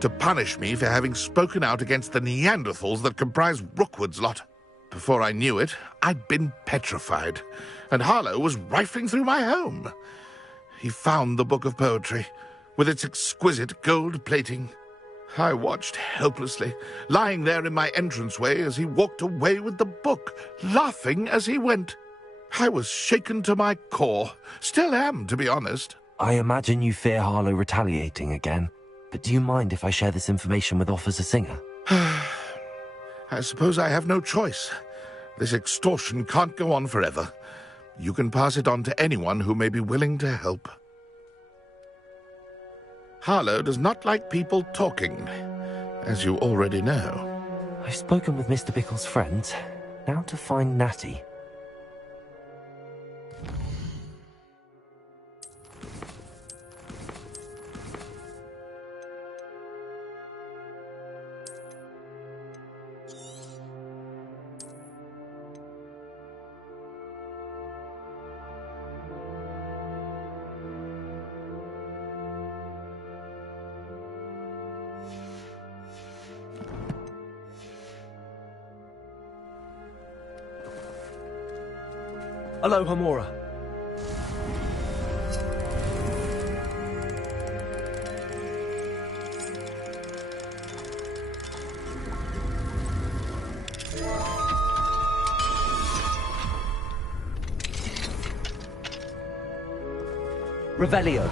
to punish me for having spoken out against the Neanderthals that comprise Rookwood's lot. Before I knew it, I'd been petrified, and Harlow was rifling through my home. He found the book of poetry, with its exquisite gold plating. I watched helplessly, lying there in my entranceway as he walked away with the book, laughing as he went. I was shaken to my core. Still am, to be honest. I imagine you fear Harlow retaliating again, but do you mind if I share this information with Officer Singer? I suppose I have no choice. This extortion can't go on forever. You can pass it on to anyone who may be willing to help. Harlow does not like people talking, as you already know. I've spoken with Mr. Bickle's friends. Now to find Natty. Aloha Mora. Revelio.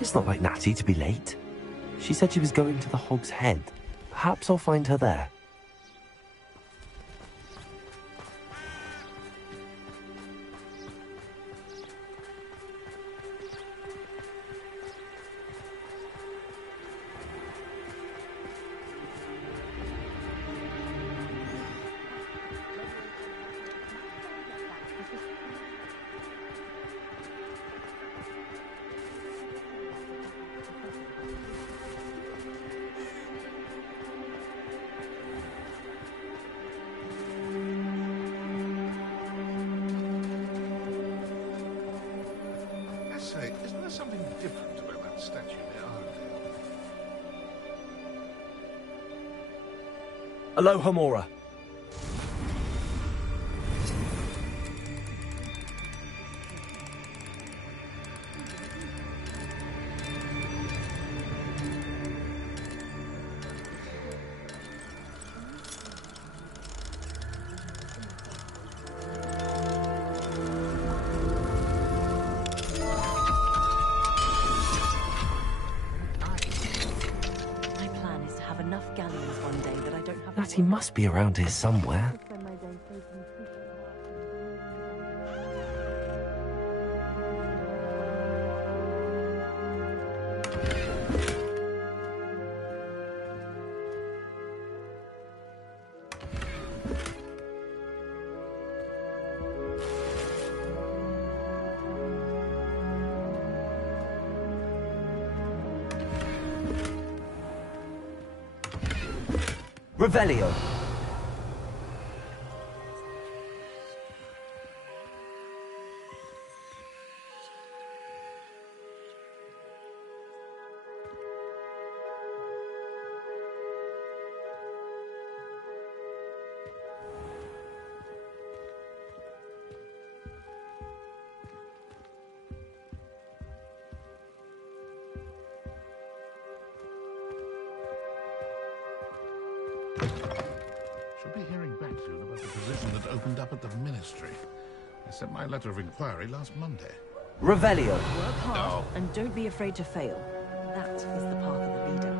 It's not like Natty to be late. She said she was going to the Hog's Head. Perhaps I'll find her there. Say, isn't there something different about that statue near Arundel? Aloha Mora. Natty must be around here somewhere. Revelio. Should be hearing back soon about the position that opened up at the ministry. I sent my letter of inquiry last Monday. Revelio. Work hard and don't be afraid to fail. That is the path of a leader.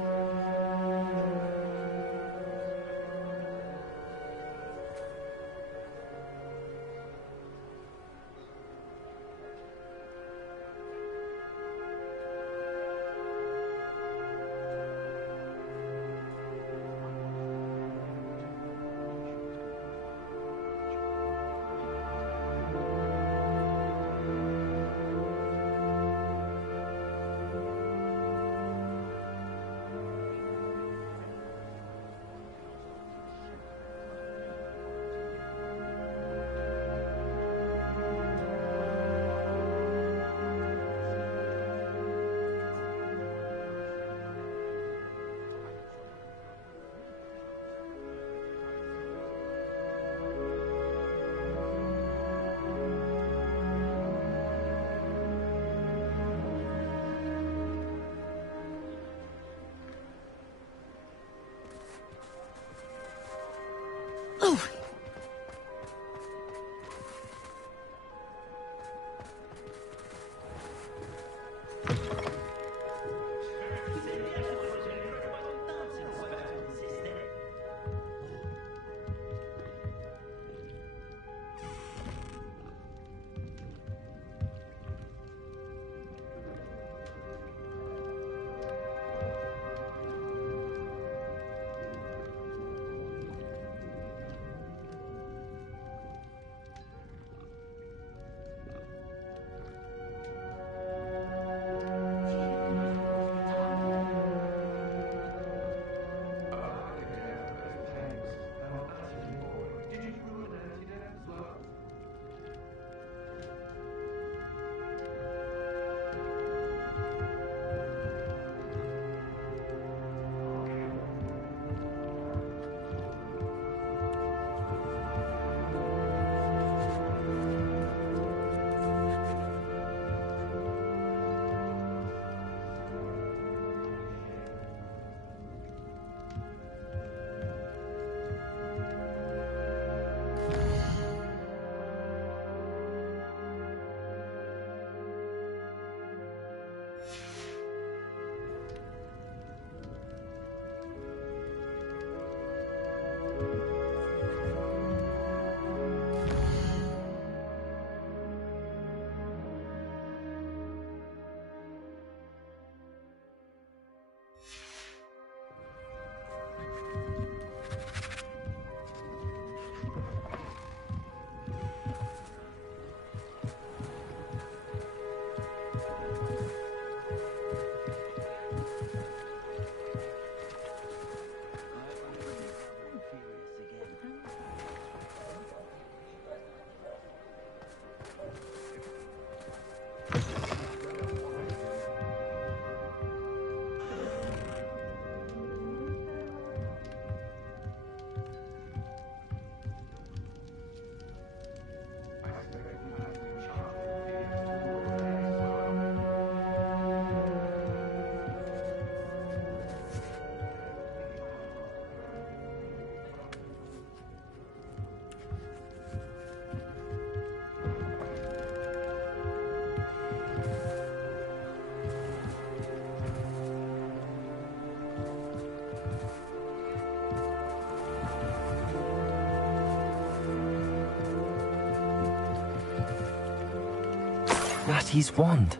Mattie's wand.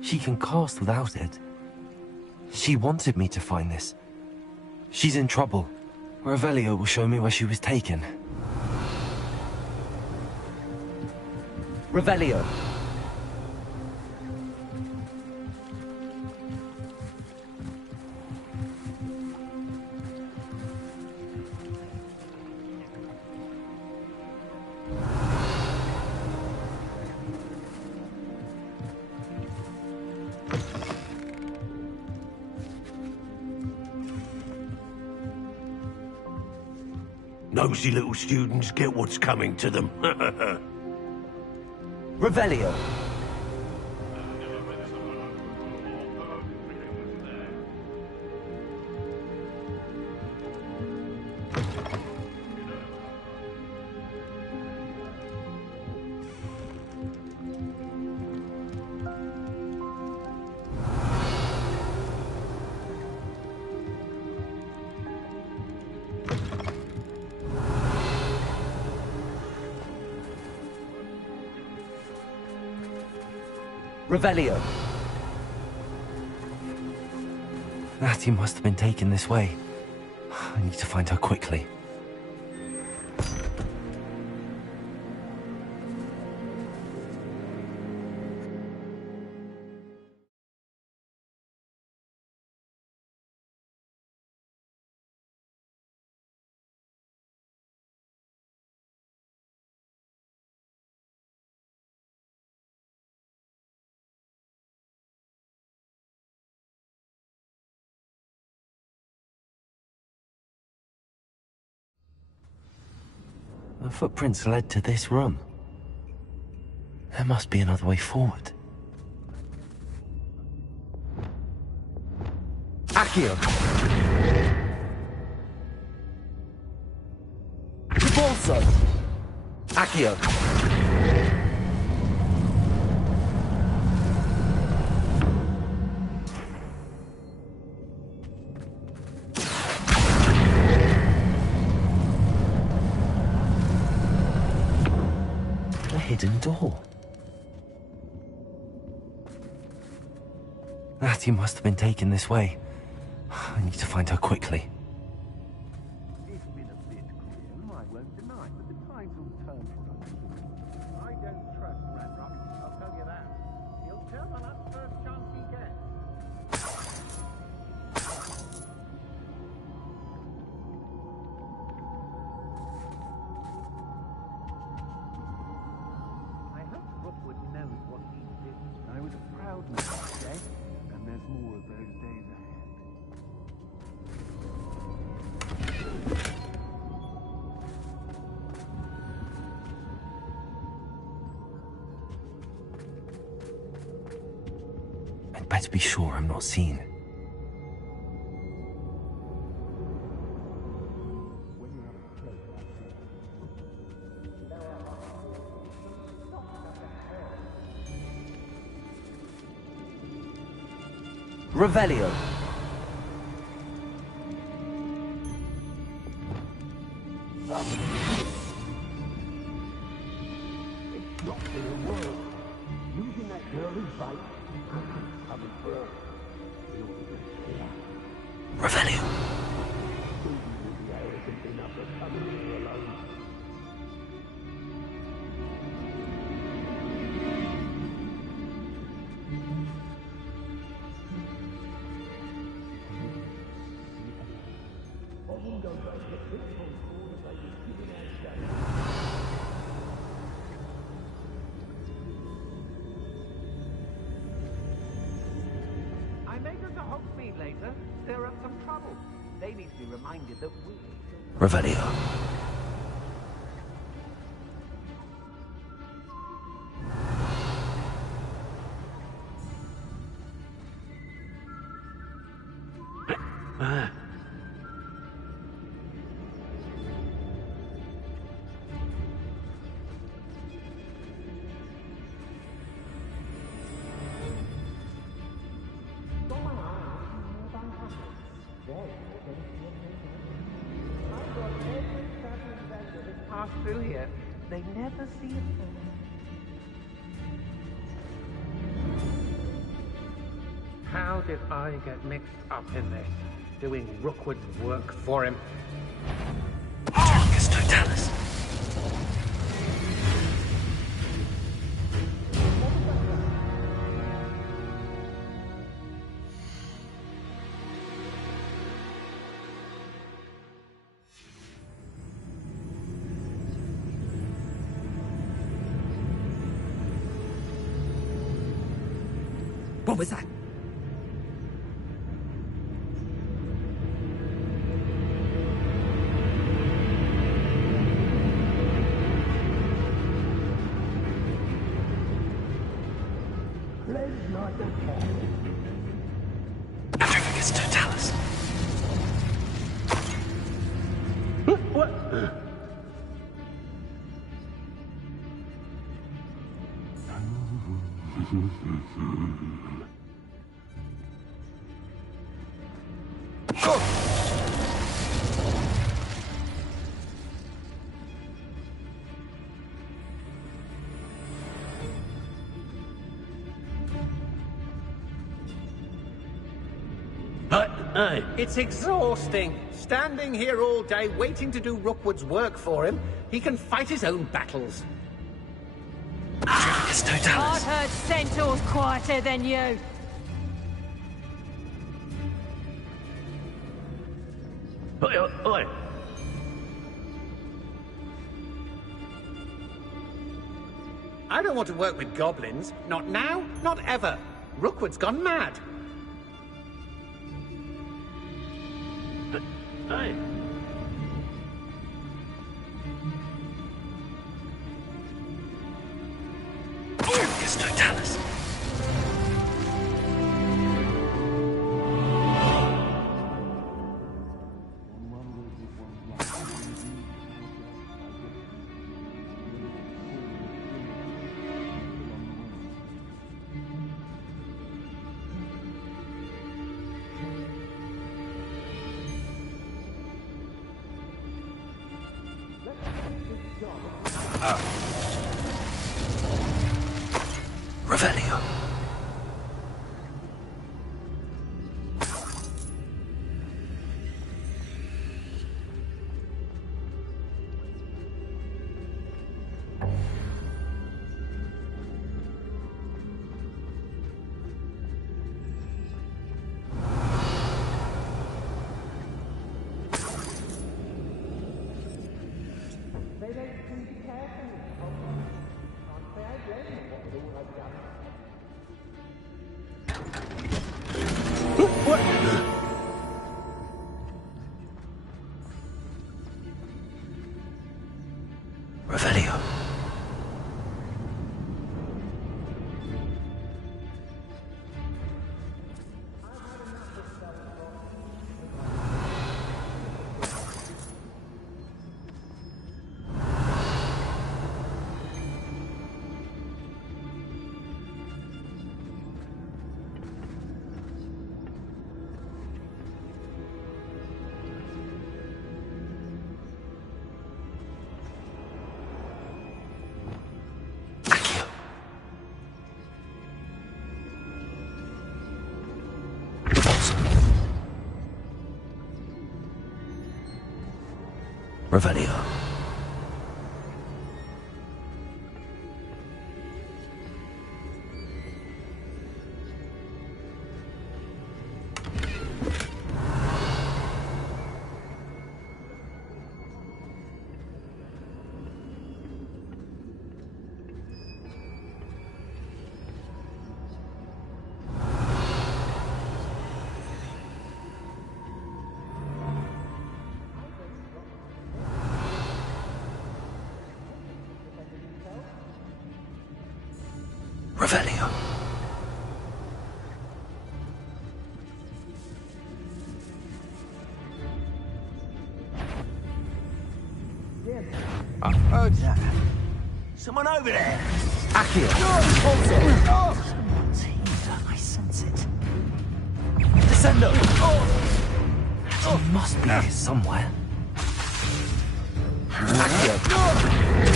She can cast without it. She wanted me to find this. She's in trouble. Revelio will show me where she was taken. Revelio. Nosy little students get what's coming to them. Revelio. Revelio. Natty must have been taken this way. I need to find her quickly. The footprints led to this room. There must be another way forward. Accio! so. Accio. A hidden door. Natty must have been taken this way. I need to find her quickly. It's been a bit grim, I won't deny, but the tides will turn for us. I don't trust Ranrock, I'll tell you that. He'll turn on us first chance he gets. I hope Rookwood knows what he did. I was a proud man today, and there's more of those days ahead. I'd better be sure I'm not seen. Revelio. It's not for the world. Losing that girl is right. Coming for her. Revelio. I may go to Hogsmeade later, stir up some trouble. They need to be reminded that we... Revelio. Pass through here. They never see it. How did I get mixed up in this? Doing Rookwood's work for him? Dracus Totalis. What was that? Dracus Totalis. What? It's exhausting. Standing here all day waiting to do Rookwood's work for him. He can fight his own battles. Dracus Totalis. I've heard centaurs quieter than you. Oi. I don't want to work with goblins. Not now, not ever. Rookwood's gone mad. Hey. Dracus Totalis. Revelio. Revelio. Revelio. Revelio. I heard that. Someone over there. Accio. I sense it. Descendo. He must be here somewhere. Accio.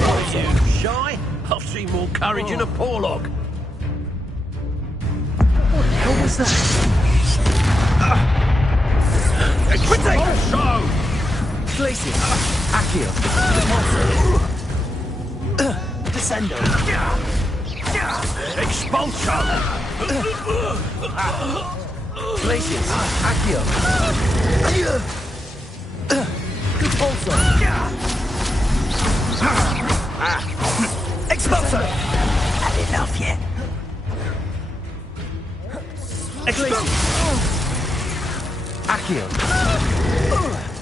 Are you shy? I've seen more courage in a porlog. What the hell was that? Expulso! Glez's. Accio. Descendo. Expulso! Glez's. Accio. Expulso. Expulso. Had enough yet? Glez's. Accio.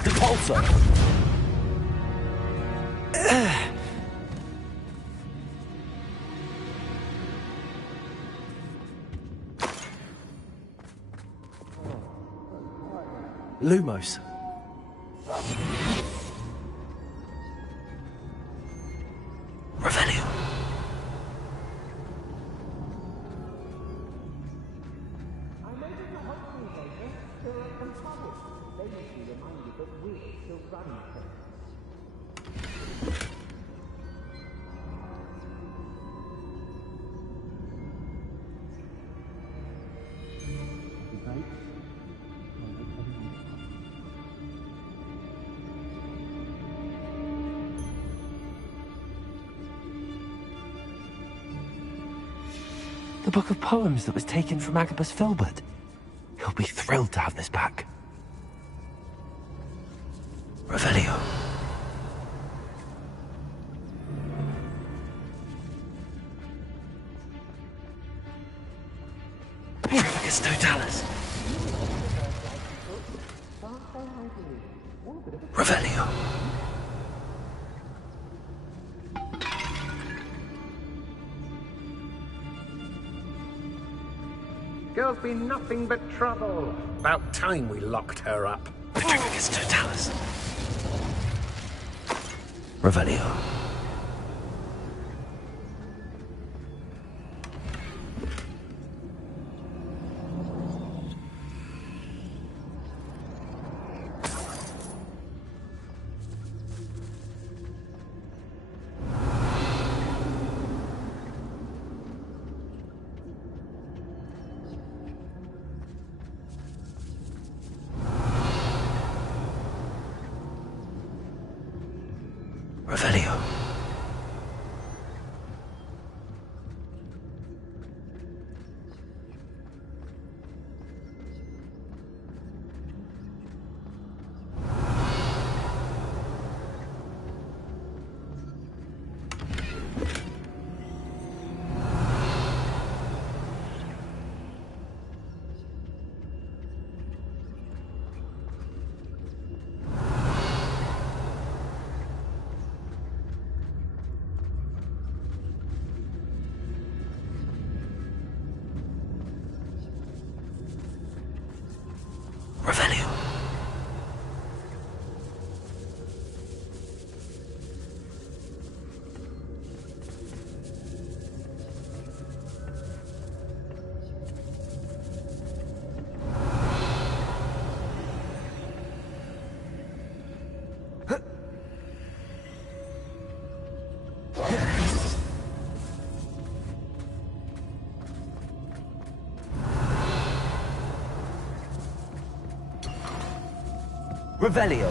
Expulso. Lumos. Revelio. The book of poems that was taken from Agabus Filbert. He'll be thrilled to have this back. Revelio. Pirifacus totalis. Revelio. Girl's been nothing but trouble. About time we locked her up. Pirifacus totalis. Revelio. Revelio. Revelio. Revelio.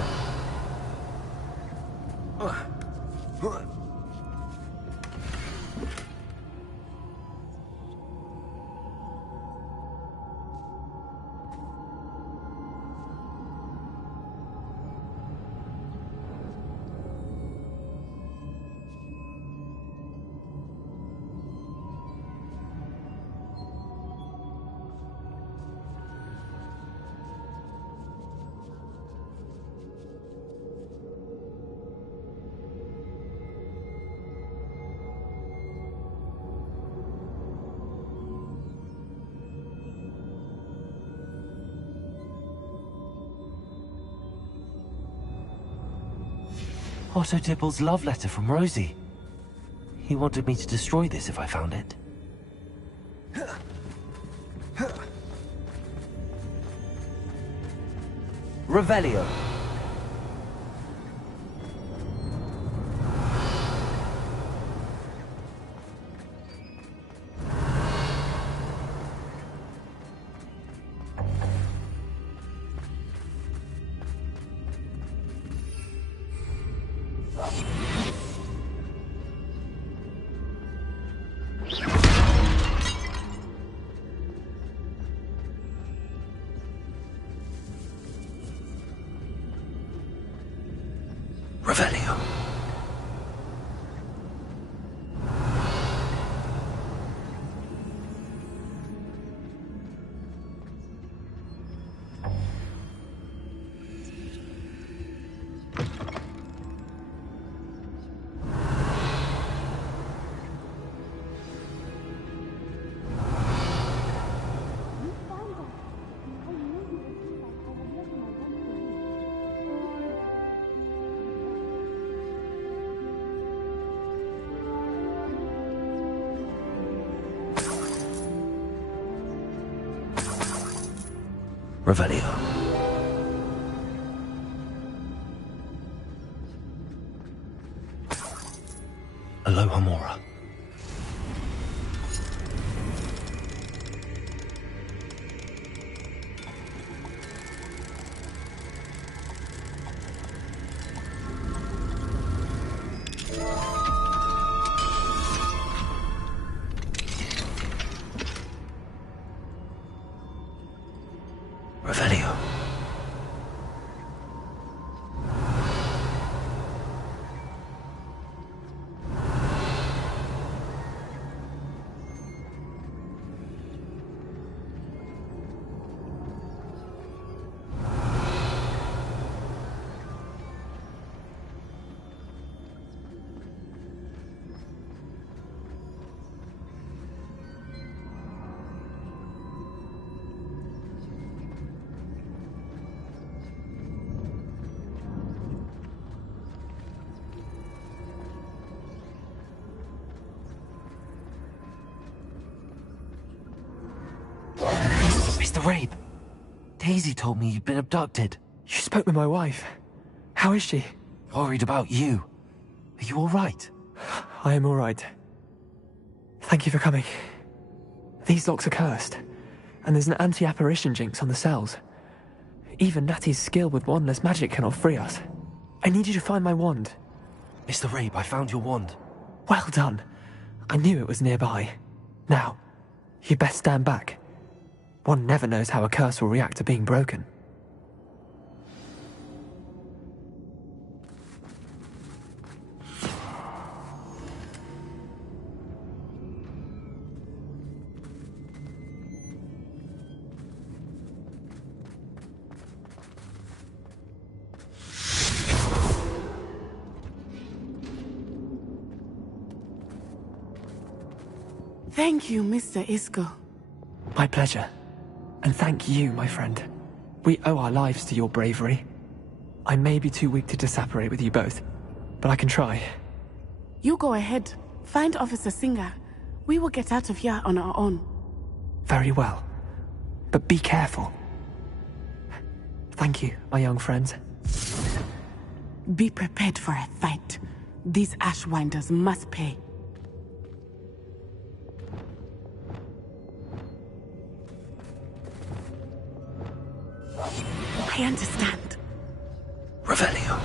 Otto Dibble's love letter from Rosie. He wanted me to destroy this if I found it. Revelio. Revelio. Revelio. Aloha Mora. Revelio. Mr. Rabe, Daisy told me you'd been abducted. You spoke with my wife. How is she? Worried about you. Are you all right? I am all right. Thank you for coming. These locks are cursed, and there's an anti-apparition jinx on the cells. Even Natty's skill with wandless magic cannot free us. I need you to find my wand. Mr. Rabe, I found your wand. Well done. I knew it was nearby. Now, you best stand back. One never knows how a curse will react to being broken. Thank you, Mr. Isco. My pleasure. And thank you, my friend. We owe our lives to your bravery. I may be too weak to disapparate with you both, but I can try. You go ahead. Find Officer Singer. We will get out of here on our own. Very well. But be careful. Thank you, my young friends. Be prepared for a fight. These Ashwinders must pay. I understand. Revelio.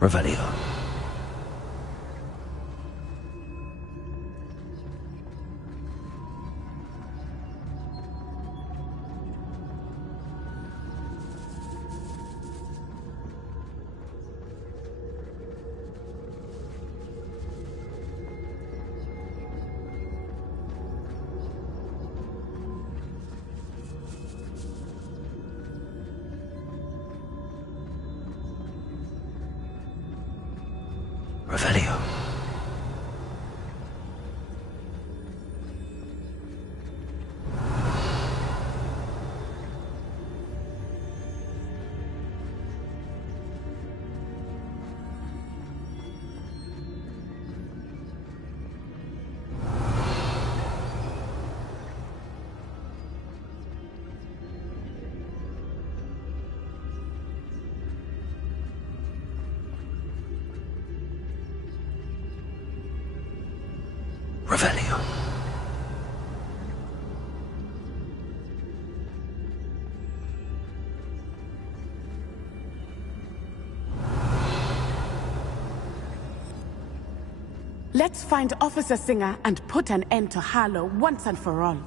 Revelio. Revelio. Revelio. Let's find Officer Singer and put an end to Harlow once and for all.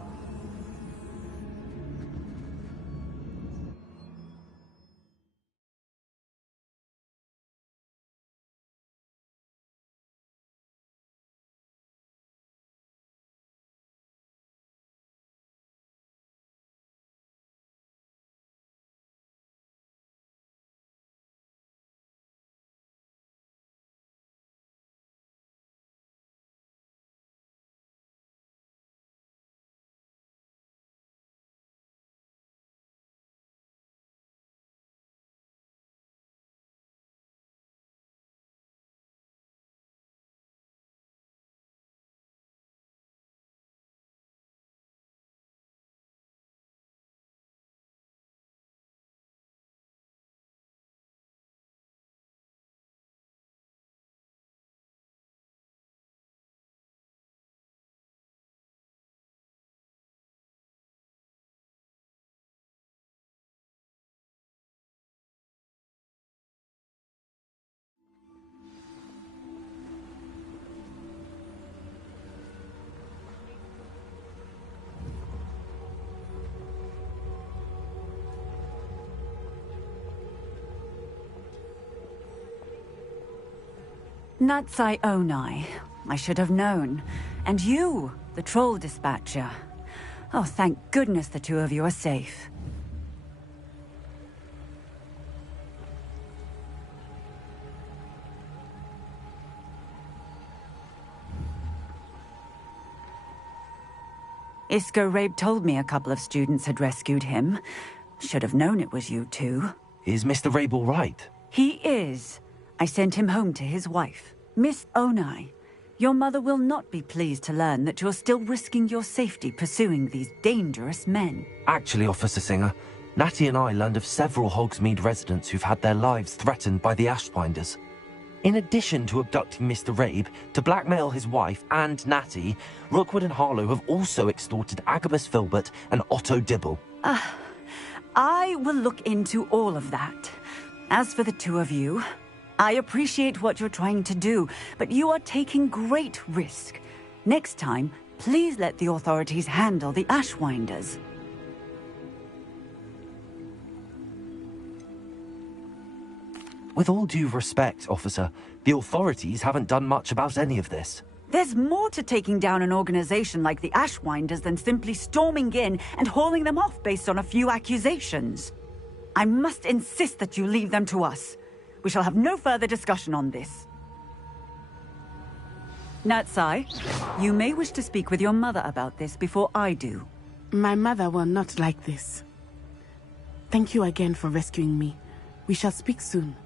Natsai Onai. I should have known. And you, the troll dispatcher. Oh, thank goodness the two of you are safe. Isco Rabe told me a couple of students had rescued him. Should have known it was you two. Is Mr. Rabe all right? He is. I sent him home to his wife. Miss Onai, your mother will not be pleased to learn that you're still risking your safety pursuing these dangerous men. Actually, Officer Singer, Natty and I learned of several Hogsmeade residents who've had their lives threatened by the Ashwinders. In addition to abducting Mr. Rabe, to blackmail his wife and Natty, Rookwood and Harlow have also extorted Agabus Filbert and Otto Dibble. I will look into all of that. As for the two of you, I appreciate what you're trying to do, but you are taking great risk. Next time, please let the authorities handle the Ashwinders. With all due respect, officer, the authorities haven't done much about any of this. There's more to taking down an organization like the Ashwinders than simply storming in and hauling them off based on a few accusations. I must insist that you leave them to us. We shall have no further discussion on this. Natsai, you may wish to speak with your mother about this before I do. My mother will not like this. Thank you again for rescuing me. We shall speak soon.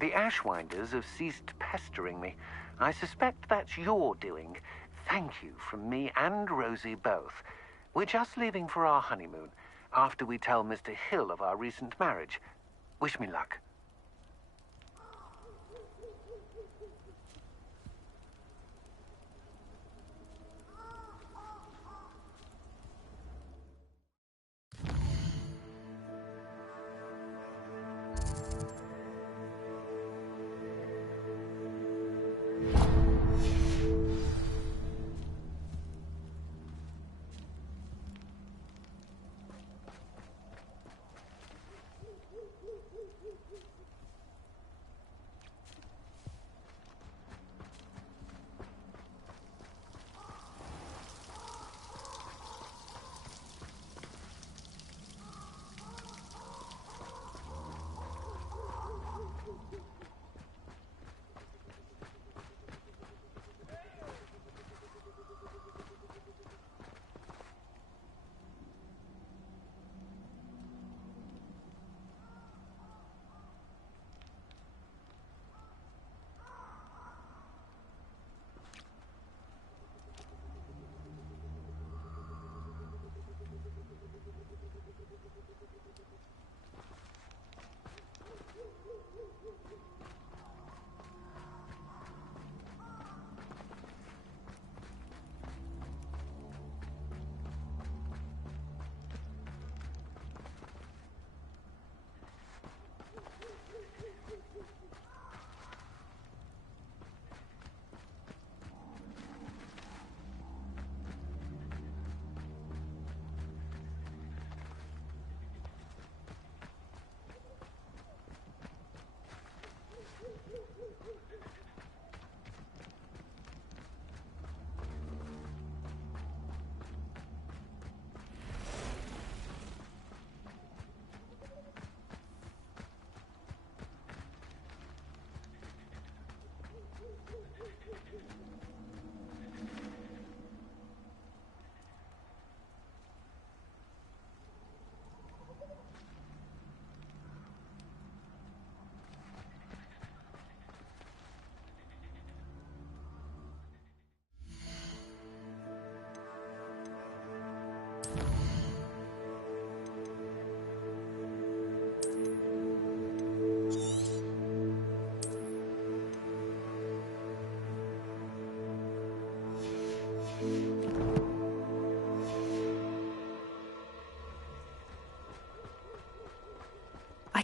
The Ashwinders have ceased pestering me. I suspect that's your doing. Thank you from me and Rosie both. We're just leaving for our honeymoon, after we tell Mr. Hill of our recent marriage. Wish me luck.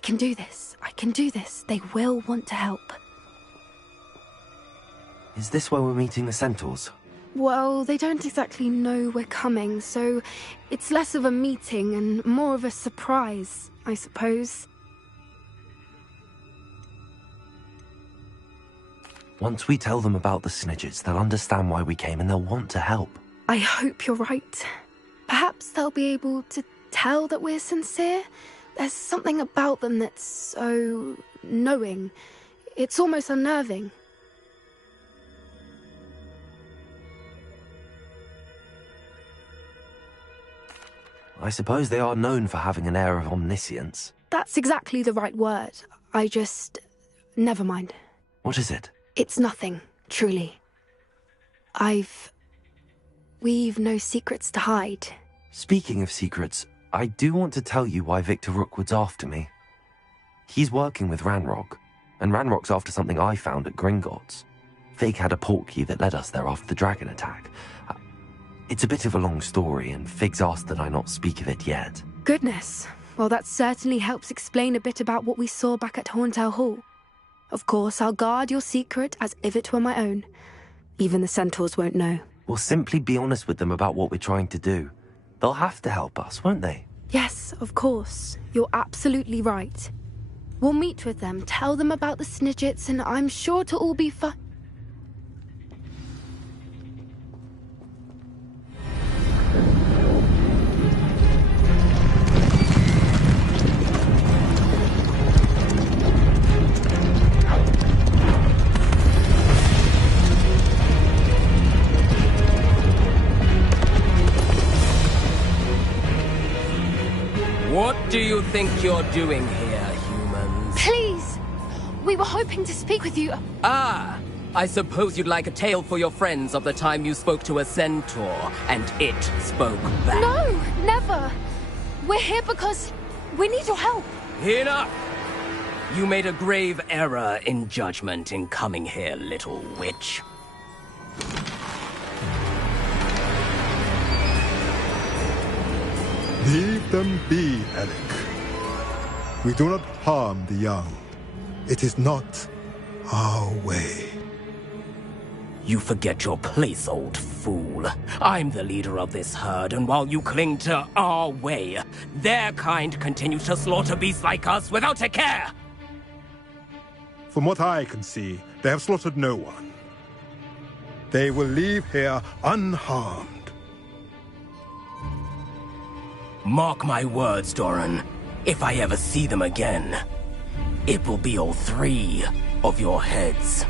can do this. I can do this. They will want to help. Is this where we're meeting the Centaurs? Well, they don't exactly know we're coming, so it's less of a meeting and more of a surprise, I suppose. Once we tell them about the Snidgets, they'll understand why we came and they'll want to help. I hope you're right. Perhaps they'll be able to tell that we're sincere. There's something about them that's so knowing. It's almost unnerving. I suppose they are known for having an air of omniscience. That's exactly the right word. Never mind. What is it? It's nothing, truly. We've no secrets to hide. Speaking of secrets, I do want to tell you why Victor Rookwood's after me. He's working with Ranrock, and Ranrock's after something I found at Gringotts. Fig had a portkey that led us there after the dragon attack. It's a bit of a long story, and Fig's asked that I not speak of it yet. Goodness. Well, that certainly helps explain a bit about what we saw back at Horntail Hall. Of course, I'll guard your secret as if it were my own. Even the Centaurs won't know. We'll simply be honest with them about what we're trying to do. They'll have to help us, won't they? Yes, of course. You're absolutely right. We'll meet with them, tell them about the Snidgets, and I'm sure it'll all be fun. What do you think you're doing here, humans? Please! We were hoping to speak with you. Ah! I suppose you'd like a tale for your friends of the time you spoke to a centaur, and it spoke back. No! Never! We're here because we need your help. Enough! You made a grave error in judgment in coming here, little witch. Leave them be, Alec. We do not harm the young. It is not our way. You forget your place, old fool. I'm the leader of this herd, and while you cling to our way, their kind continue to slaughter beasts like us without a care! From what I can see, they have slaughtered no one. They will leave here unharmed. Mark my words, Doran. If I ever see them again, it will be all 3 of your heads.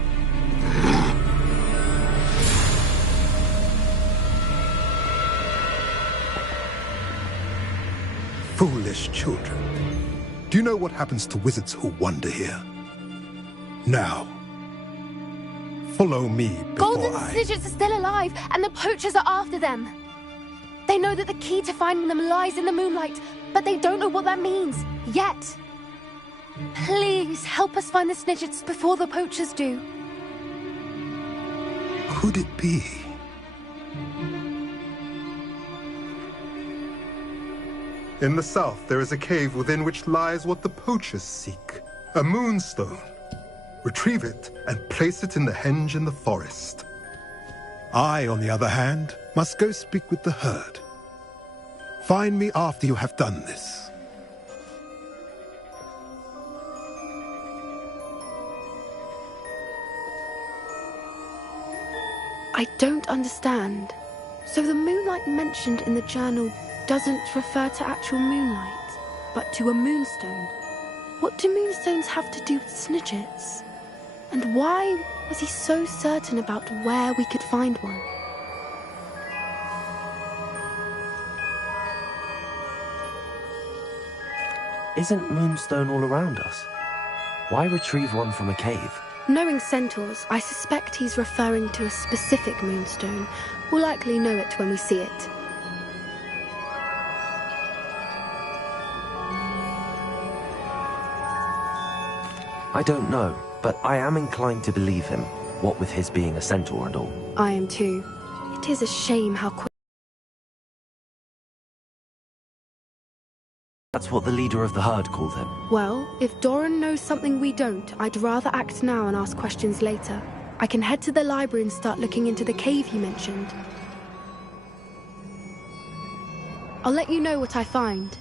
Foolish children. Do you know what happens to wizards who wander here? Now, follow me before Golden Snidgets are still alive, and the poachers are after them. They know that the key to finding them lies in the moonlight, but they don't know what that means, yet. Please, help us find the Snidgets before the poachers do. Could it be? In the south, there is a cave within which lies what the poachers seek. A moonstone. Retrieve it and place it in the henge in the forest. I, on the other hand, must go speak with the herd. Find me after you have done this. I don't understand. So the moonlight mentioned in the journal doesn't refer to actual moonlight, but to a moonstone. What do moonstones have to do with Snidgets? And why was he so certain about where we could find one? Isn't Moonstone all around us? Why retrieve one from a cave? Knowing centaurs, I suspect he's referring to a specific moonstone. We'll likely know it when we see it. I don't know, but I am inclined to believe him, what with his being a centaur and all. I am too. It is a shame how quick That's what the leader of the herd called him. Well, if Doran knows something we don't, I'd rather act now and ask questions later. I can head to the library and start looking into the cave you mentioned. I'll let you know what I find.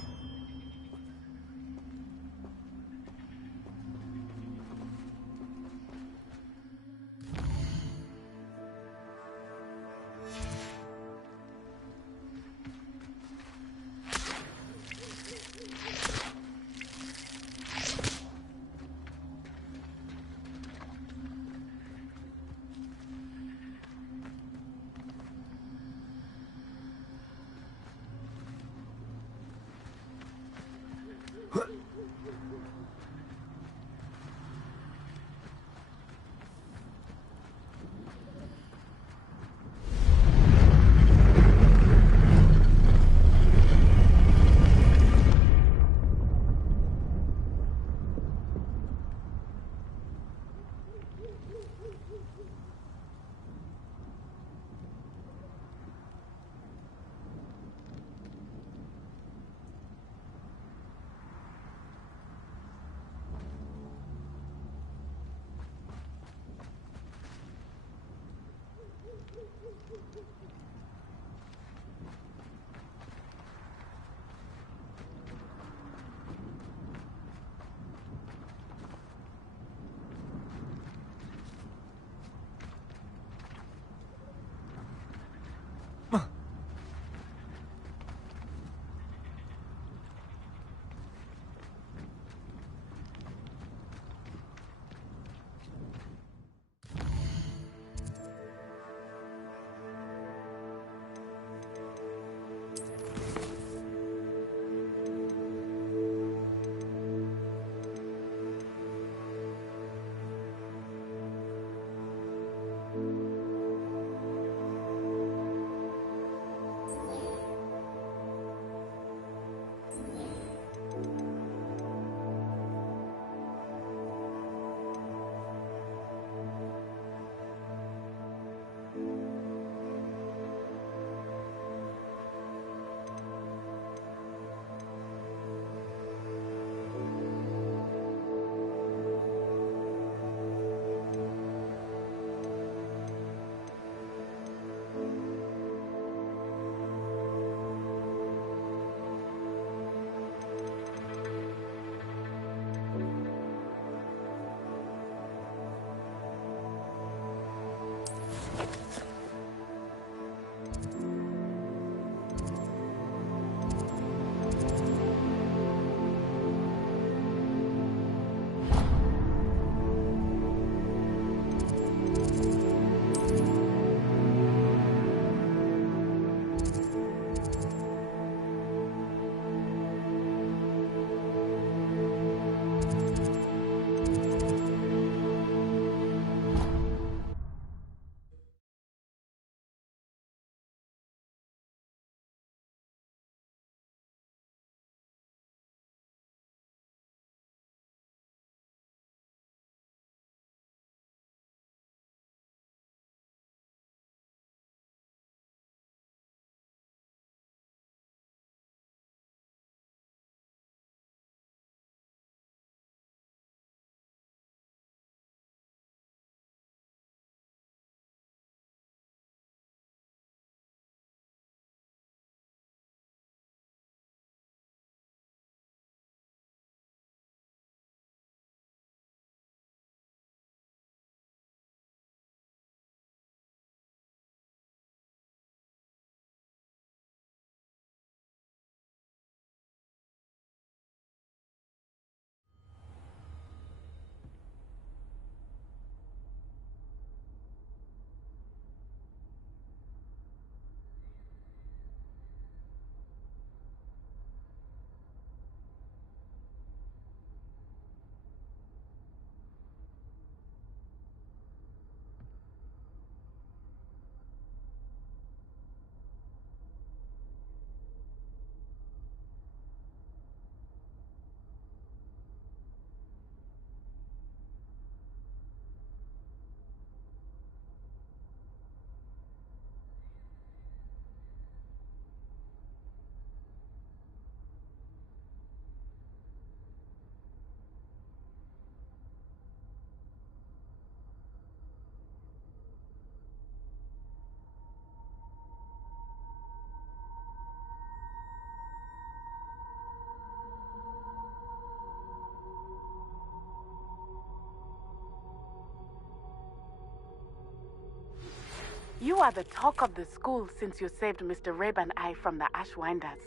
You are the talk of the school since you saved Mr. Rabe and I from the Ashwinders.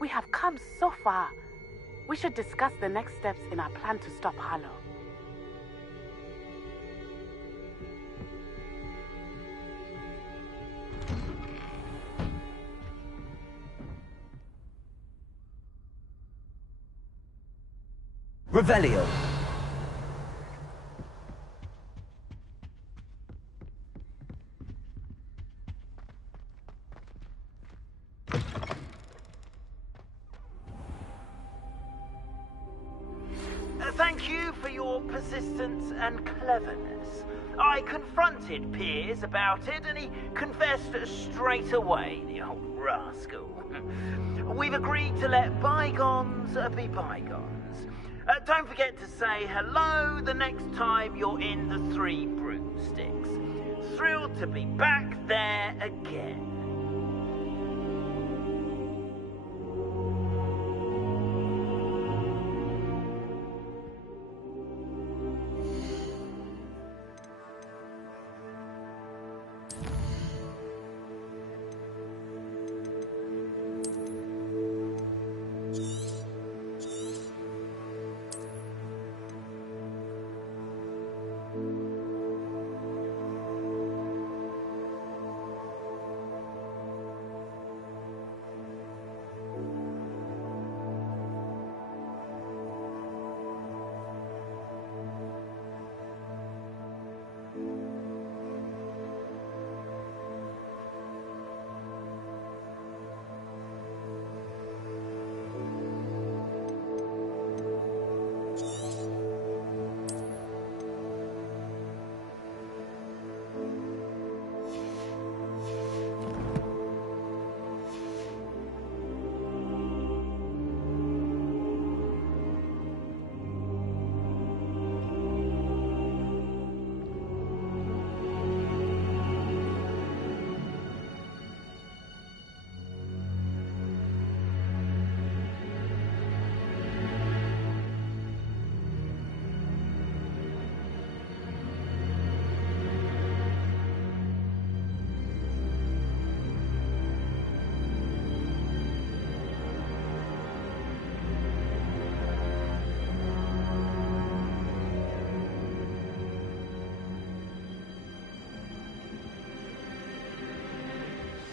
We have come so far. We should discuss the next steps in our plan to stop Harlow. Revelio. Thank you for your persistence and cleverness. I confronted Piers about it, and he confessed straight away, the old rascal. We've agreed to let bygones be bygones. Don't forget to say hello the next time you're in the Three Broomsticks. Thrilled to be back there again.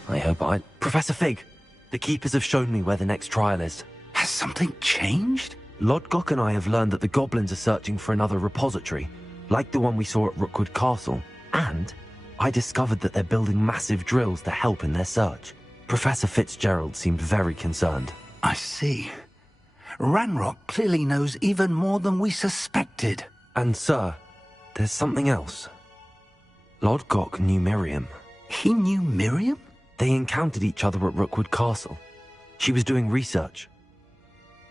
I hope Professor Fig, the Keepers have shown me where the next trial is. Has something changed? Lodgok and I have learned that the goblins are searching for another repository, like the one we saw at Rookwood Castle. And I discovered that they're building massive drills to help in their search. Professor Fitzgerald seemed very concerned. I see. Ranrock clearly knows even more than we suspected. And sir, there's something else. Lodgok knew Miriam. He knew Miriam? They encountered each other at Rookwood Castle. She was doing research.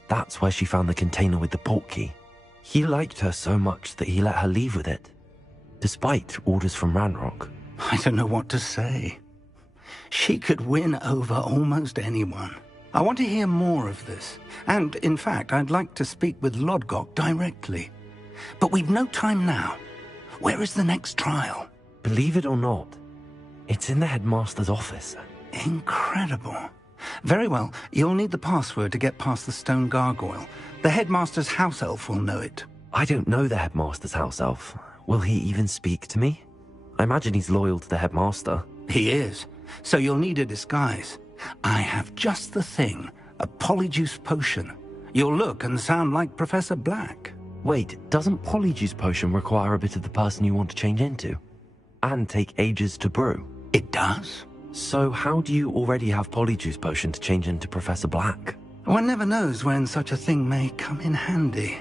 That's where she found the container with the portkey. He liked her so much that he let her leave with it, despite orders from Ranrock. I don't know what to say. She could win over almost anyone. I want to hear more of this. And, in fact, I'd like to speak with Lodgok directly. But we've no time now. Where is the next trial? Believe it or not, it's in the headmaster's office. Incredible. Very well, you'll need the password to get past the stone gargoyle. The headmaster's house elf will know it. I don't know the headmaster's house elf. Will he even speak to me? I imagine he's loyal to the headmaster. He is. So you'll need a disguise. I have just the thing. A polyjuice potion. You'll look and sound like Professor Black. Wait, doesn't polyjuice potion require a bit of the person you want to change into? And take ages to brew? It does. So how do you already have polyjuice potion to change into Professor Black? One never knows when such a thing may come in handy.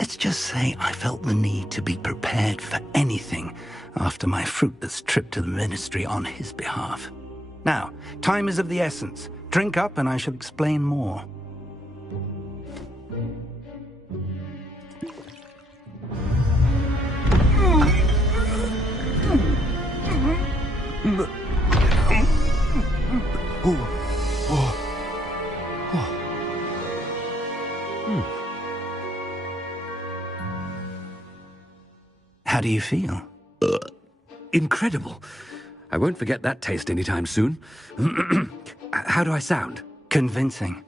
Let's just say I felt the need to be prepared for anything after my fruitless trip to the ministry on his behalf. Now, time is of the essence. Drink up and I shall explain more. How do you feel? Incredible. I won't forget that taste anytime soon. How do I sound? Convincing.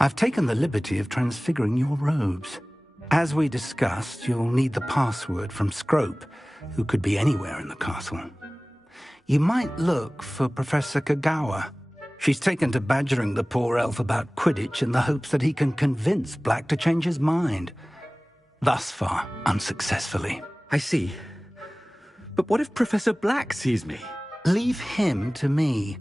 I've taken the liberty of transfiguring your robes. As we discussed, you'll need the password from Scrope, who could be anywhere in the castle. You might look for Professor Kagawa. She's taken to badgering the poor elf about Quidditch in the hopes that he can convince Black to change his mind. Thus far, unsuccessfully. I see. But what if Professor Black sees me? Leave him to me.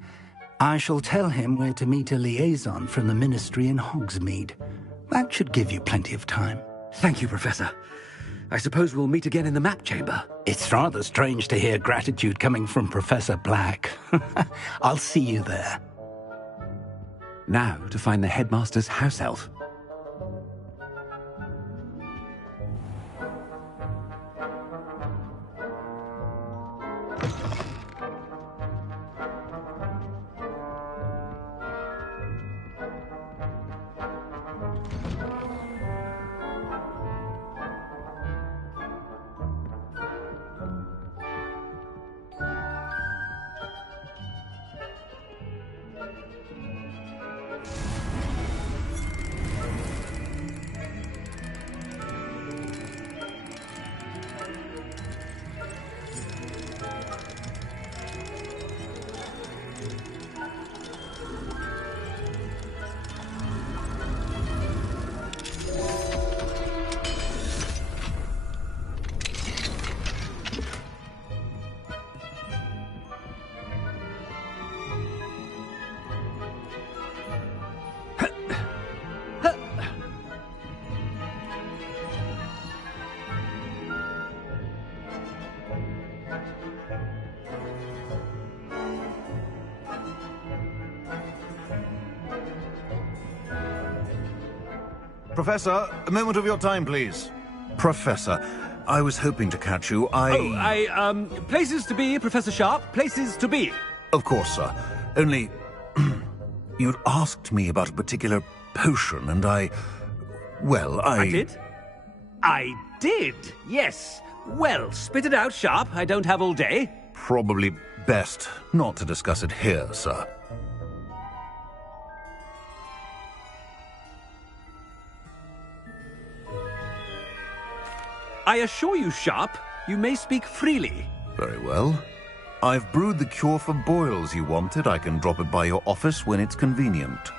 I shall tell him where to meet a liaison from the Ministry in Hogsmeade. That should give you plenty of time. Thank you, Professor. I suppose we'll meet again in the map chamber. It's rather strange to hear gratitude coming from Professor Black. I'll see you there. Now to find the headmaster's house elf. Professor, a moment of your time, please. Professor, I was hoping to catch you. Places to be, Professor Sharp. Places to be. Of course, sir. Only... you'd asked me about a particular potion, and I did? I did, yes. Well, spit it out, Sharp. I don't have all day. Probably best not to discuss it here, sir. I assure you, Sharp, you may speak freely. Very well. I've brewed the cure for boils you wanted. I can drop it by your office when it's convenient.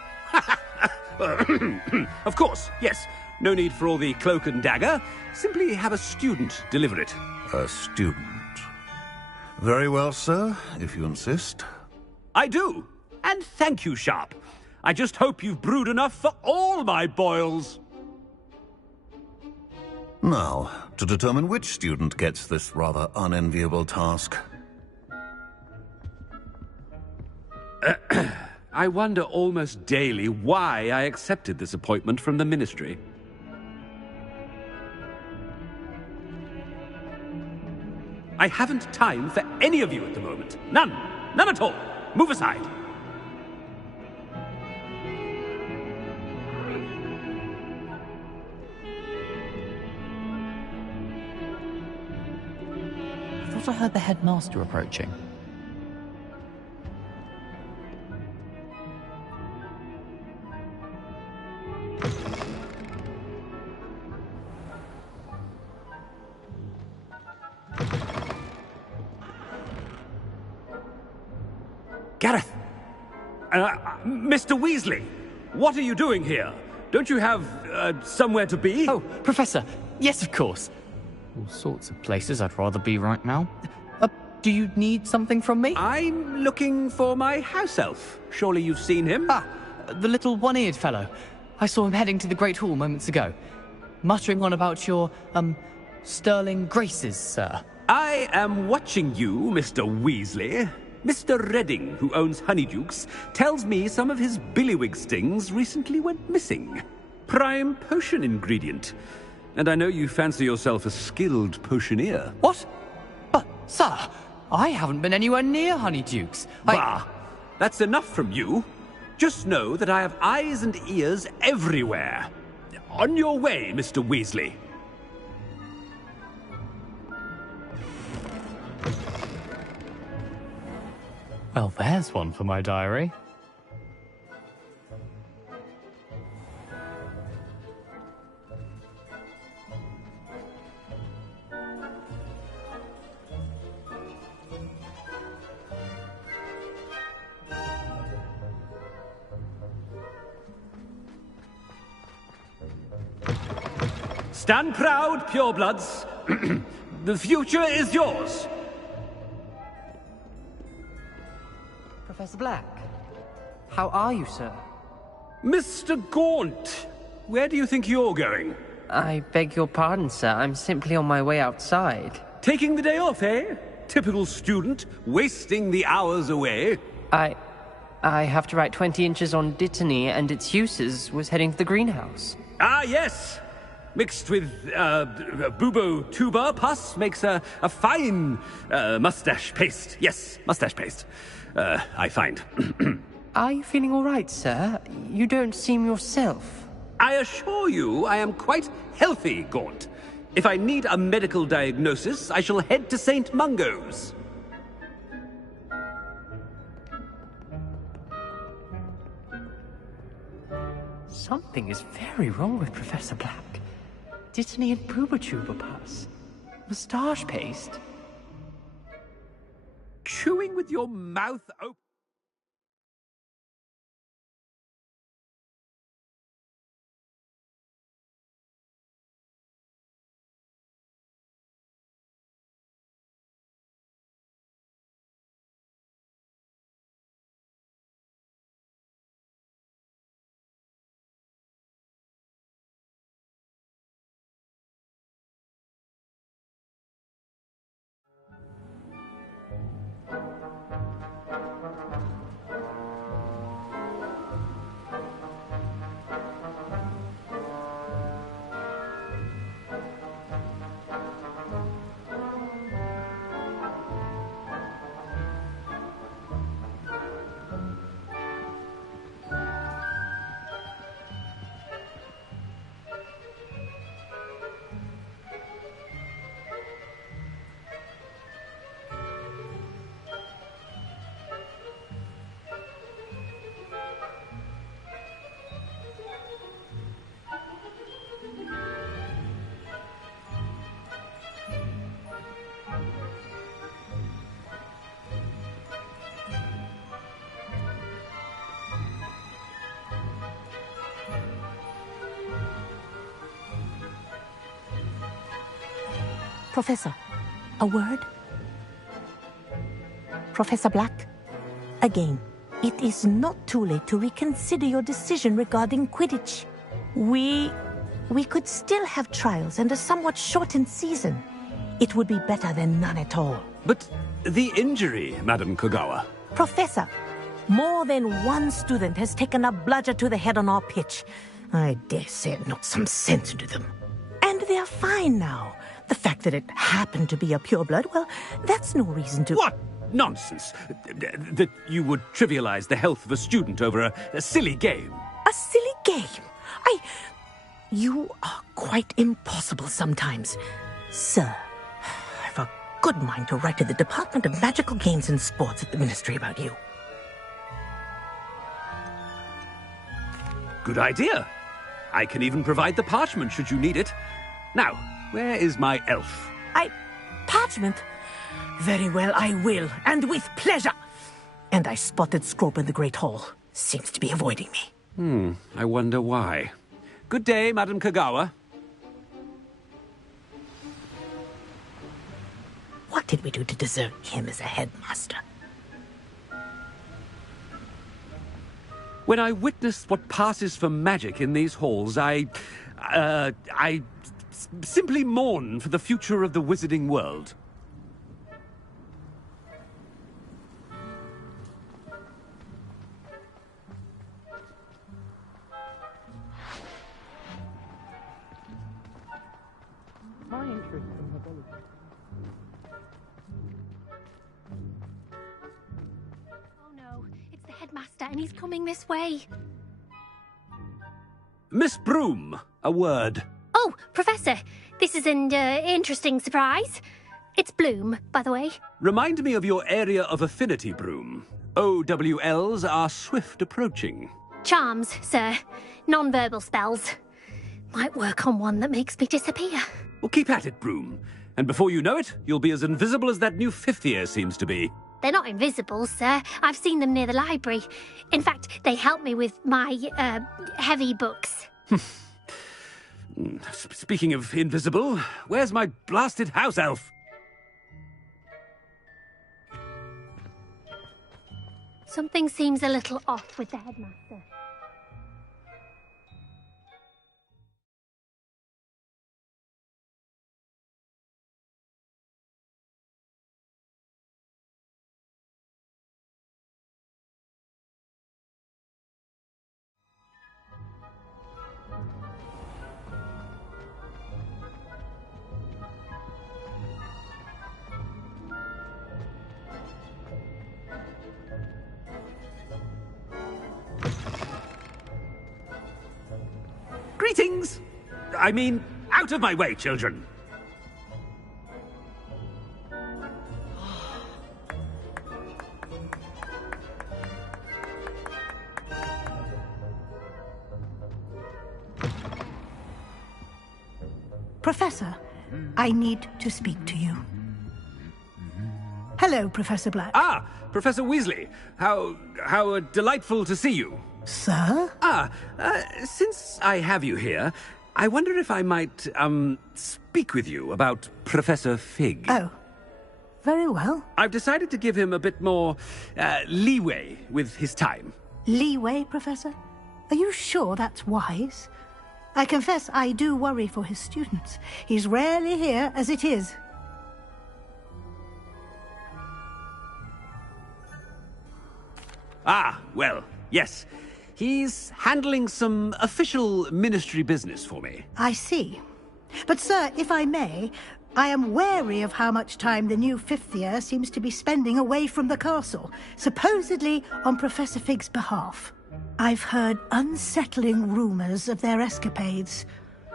Of course, yes. No need for all the cloak and dagger. Simply have a student deliver it. A student? Very well, sir, if you insist. I do. And thank you, Sharp. I just hope you've brewed enough for all my boils. Now, to determine which student gets this rather unenviable task. I wonder almost daily why I accepted this appointment from the Ministry. I haven't time for any of you at the moment. None. None at all. Move aside. I thought I heard the headmaster approaching. Gareth! Mr. Weasley! What are you doing here? Don't you have, somewhere to be? Oh, Professor! Yes, of course. All sorts of places I'd rather be right now. Do you need something from me? I'm looking for my house elf. Surely you've seen him? Ah, the little one-eared fellow. I saw him heading to the Great Hall moments ago. Muttering on about your, Sterling graces, sir. I am watching you, Mr. Weasley. Mr. Redding, who owns Honeydukes, tells me some of his billywig stings recently went missing. Prime potion ingredient. And I know you fancy yourself a skilled potioneer. What? But, sir, I haven't been anywhere near Honeydukes. Bah! That's enough from you. Just know that I have eyes and ears everywhere. On your way, Mr. Weasley. Well, there's one for my diary. Stand proud, purebloods. The future is yours. Professor Black, how are you, sir? Mr. Gaunt, where do you think you're going? I beg your pardon, sir. I'm simply on my way outside. Taking the day off, eh? Typical student, wasting the hours away. I have to write 20 inches on Dittany and its uses. Was heading to the greenhouse. Ah, yes. Mixed with bubo tuber pus makes a fine mustache paste. Yes, mustache paste. I find. Are you feeling all right, sir? You don't seem yourself. I assure you I am quite healthy, Gaunt. If I need a medical diagnosis, I shall head to St. Mungo's. Something is very wrong with Professor Black. Dittany and Booba pus. Moustache paste. Chewing with your mouth open. Professor, a word? Professor Black, again, it is not too late to reconsider your decision regarding Quidditch. We could still have trials and a somewhat shortened season. It would be better than none at all. But the injury, Madam Kogawa. Professor, more than one student has taken a bludger to the head on our pitch. I dare say it knocked some sense into them. And they're fine now. The fact that it happened to be a pureblood, well, that's no reason to... What nonsense! That you would trivialize the health of a student over a silly game. A silly game? You are quite impossible sometimes. Sir, I've a good mind to write to the Department of Magical Games and Sports at the Ministry about you. Good idea. I can even provide the parchment should you need it. Now, where is my elf? Parchment? Very well, I will, and with pleasure. And I spotted Scrope in the Great Hall. Seems to be avoiding me. I wonder why. Good day, Madam Kogawa. What did we do to deserve him as a headmaster? When I witnessed what passes for magic in these halls, I simply mourn for the future of the wizarding world. My interest in herbology. Oh no, it's the headmaster and he's coming this way. Miss Broom, a word. Oh, Professor, this is an interesting surprise. It's Bloom, by the way. Remind me of your area of affinity, Broom. OWLs are swift approaching. Charms, sir. Non-verbal spells. Might work on one that makes me disappear. Well, keep at it, Broom. And before you know it, you'll be as invisible as that new fifth year seems to be. They're not invisible, sir. I've seen them near the library. In fact, they help me with my, heavy books. Speaking of invisible, where's my blasted house elf? Something seems a little off with the headmaster. Greetings! I mean, out of my way, children! Professor, I need to speak to you. Hello, Professor Black. Ah, Professor Weasley. How delightful to see you. Sir? Since I have you here, I wonder if I might, speak with you about Professor Fig. Oh, very well. I've decided to give him a bit more, leeway with his time. Leeway, Professor? Are you sure that's wise? I confess I do worry for his students. He's rarely here as it is. Ah, well, yes. He's handling some official ministry business for me. I see. But, sir, if I may, I am wary of how much time the new fifth year seems to be spending away from the castle, supposedly on Professor Fig's behalf. I've heard unsettling rumors of their escapades.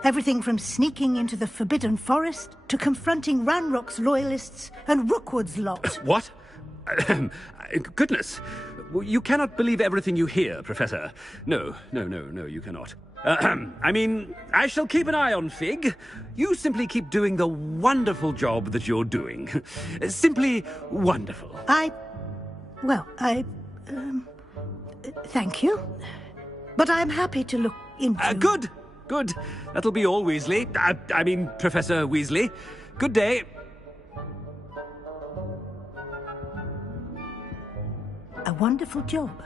Everything from sneaking into the Forbidden Forest to confronting Ranrock's loyalists and Rookwood's lot. What? Goodness. You cannot believe everything you hear, Professor. No, you cannot. I mean, I shall keep an eye on Fig. You simply keep doing the wonderful job that you're doing. Simply wonderful. Thank you. But I'm happy to look into... Good. That'll be all, Weasley. I mean, Professor Weasley. Good day. A wonderful job.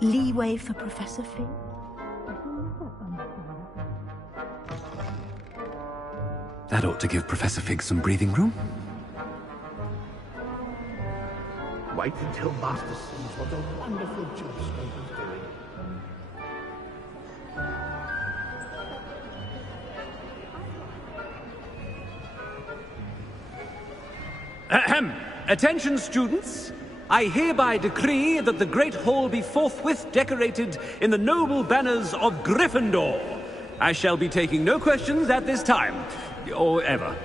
Leeway for Professor Fig. That ought to give Professor Fig some breathing room. Wait until Master sees what a wonderful job Snape is doing. Ahem. Attention, students. I hereby decree that the Great Hall be forthwith decorated in the noble banners of Gryffindor. I shall be taking no questions at this time, or ever.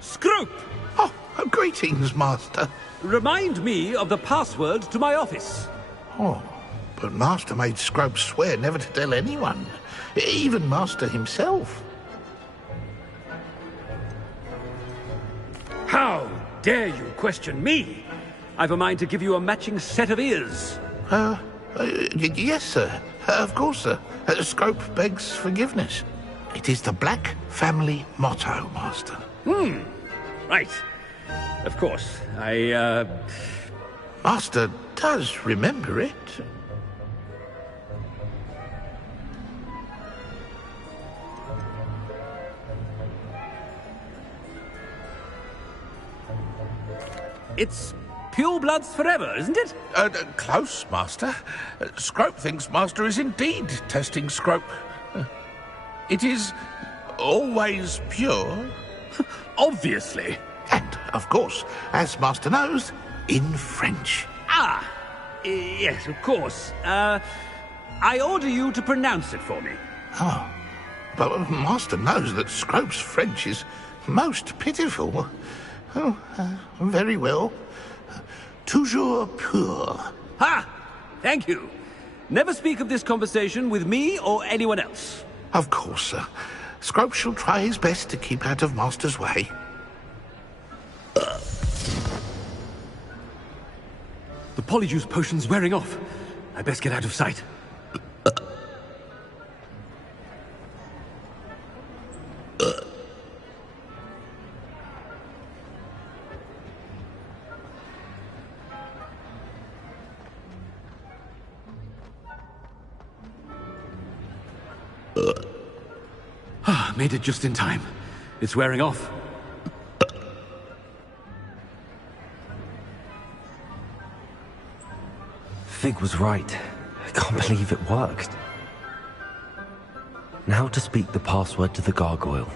Scrope! Oh, greetings, Master. Remind me of the password to my office. Oh, but Master made Scrope swear never to tell anyone, even Master himself. How dare you question me? I've a mind to give you a matching set of ears. Yes, sir. Of course, sir. Scrope begs forgiveness. It is the Black family motto, Master. Right. Of course. Master does remember it. It's purebloods forever, isn't it? Close, Master. Scrope thinks Master is indeed testing Scrope. It is always pure. Obviously. And, of course, as Master knows, in French. Yes, of course. I order you to pronounce it for me. Oh, But Master knows that Scrope's French is most pitiful. Oh, very well. Toujours pur. Ha! Thank you. Never speak of this conversation with me or anyone else. Of course, sir. Scrope shall try his best to keep out of Master's way. The polyjuice potion's wearing off. I best get out of sight. Made it just in time. It's wearing off. Fig was right. I can't believe it worked. Now to speak the password to the gargoyle.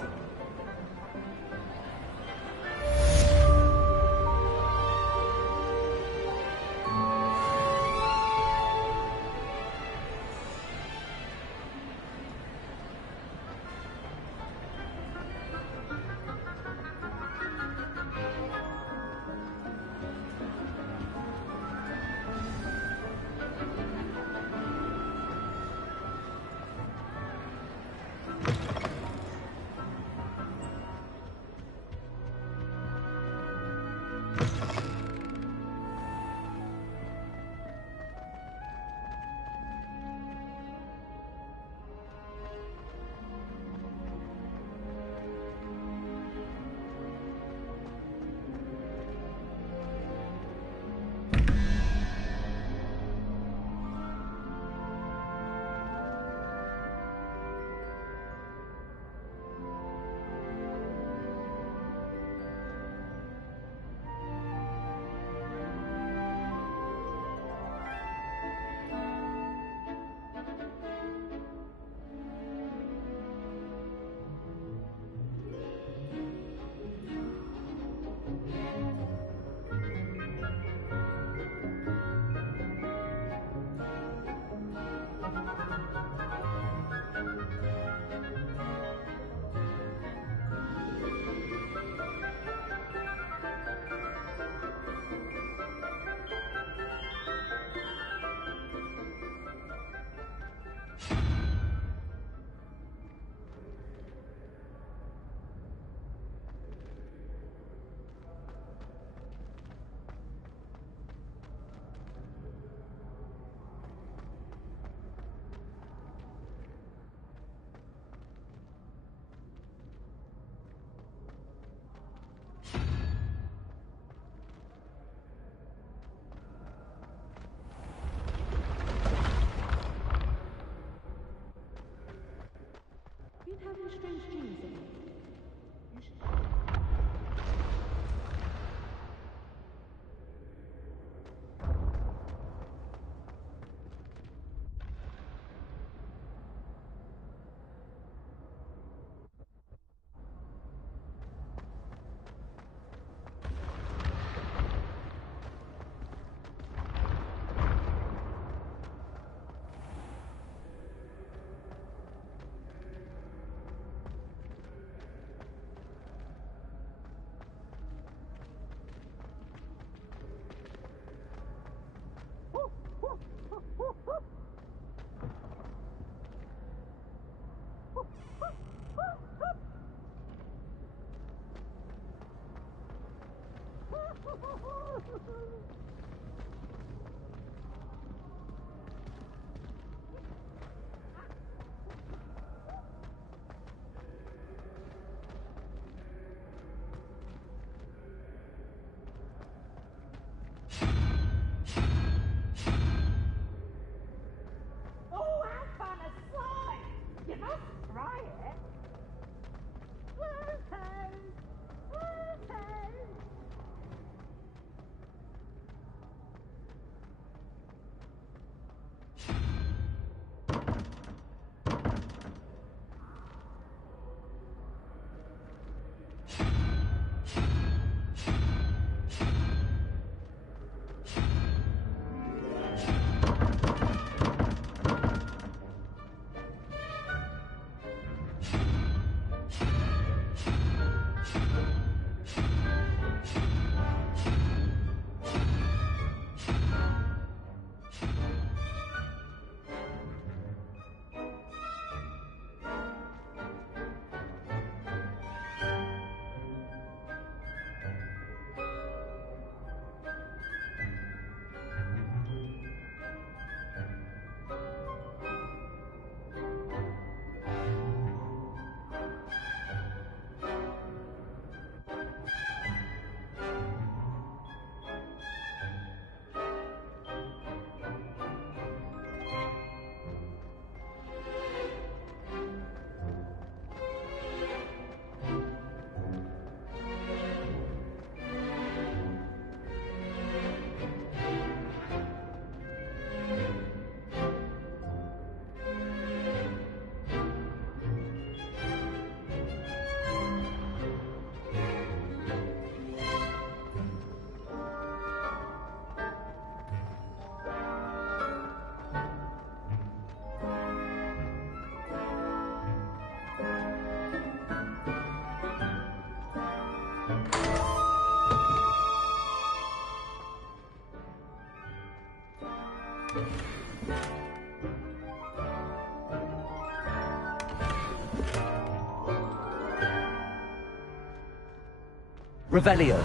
Revelio.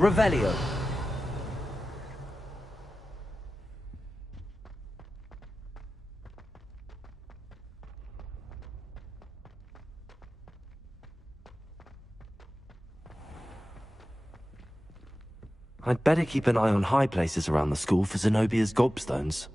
Revelio. I'd better keep an eye on high places around the school for Zenobia's gobstones.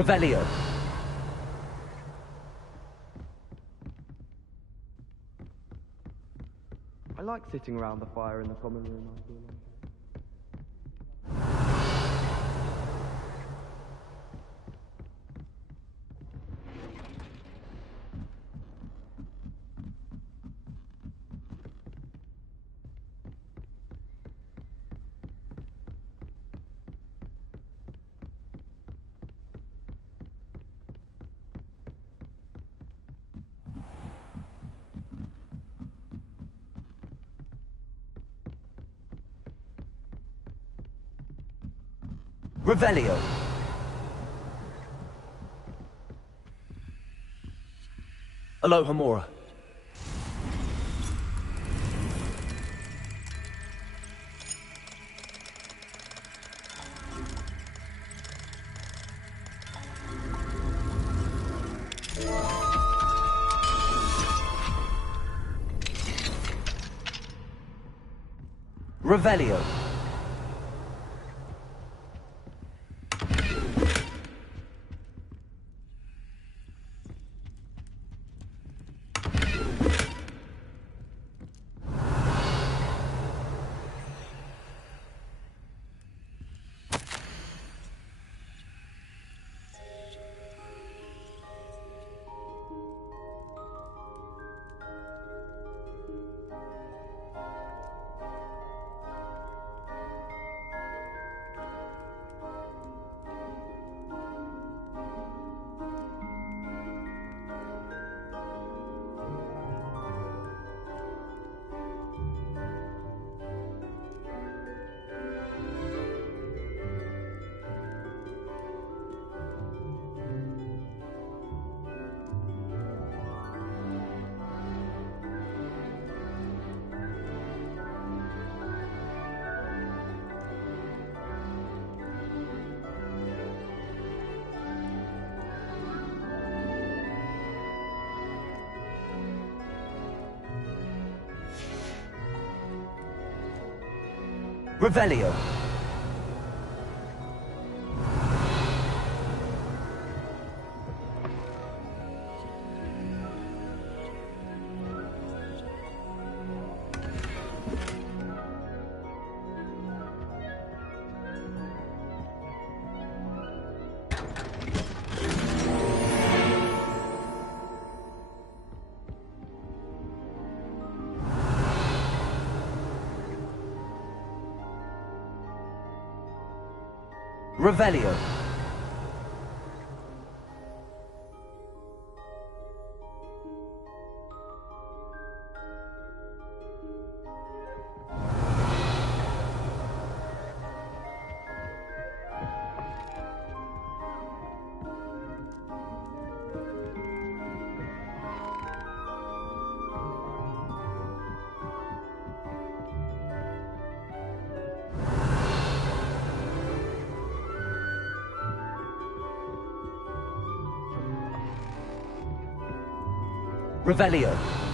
Revelio. I like sitting around the fire in the common room, I feel like. Revelio. Aloha Mora. Revelio. Revelio. Revelio. Revelio.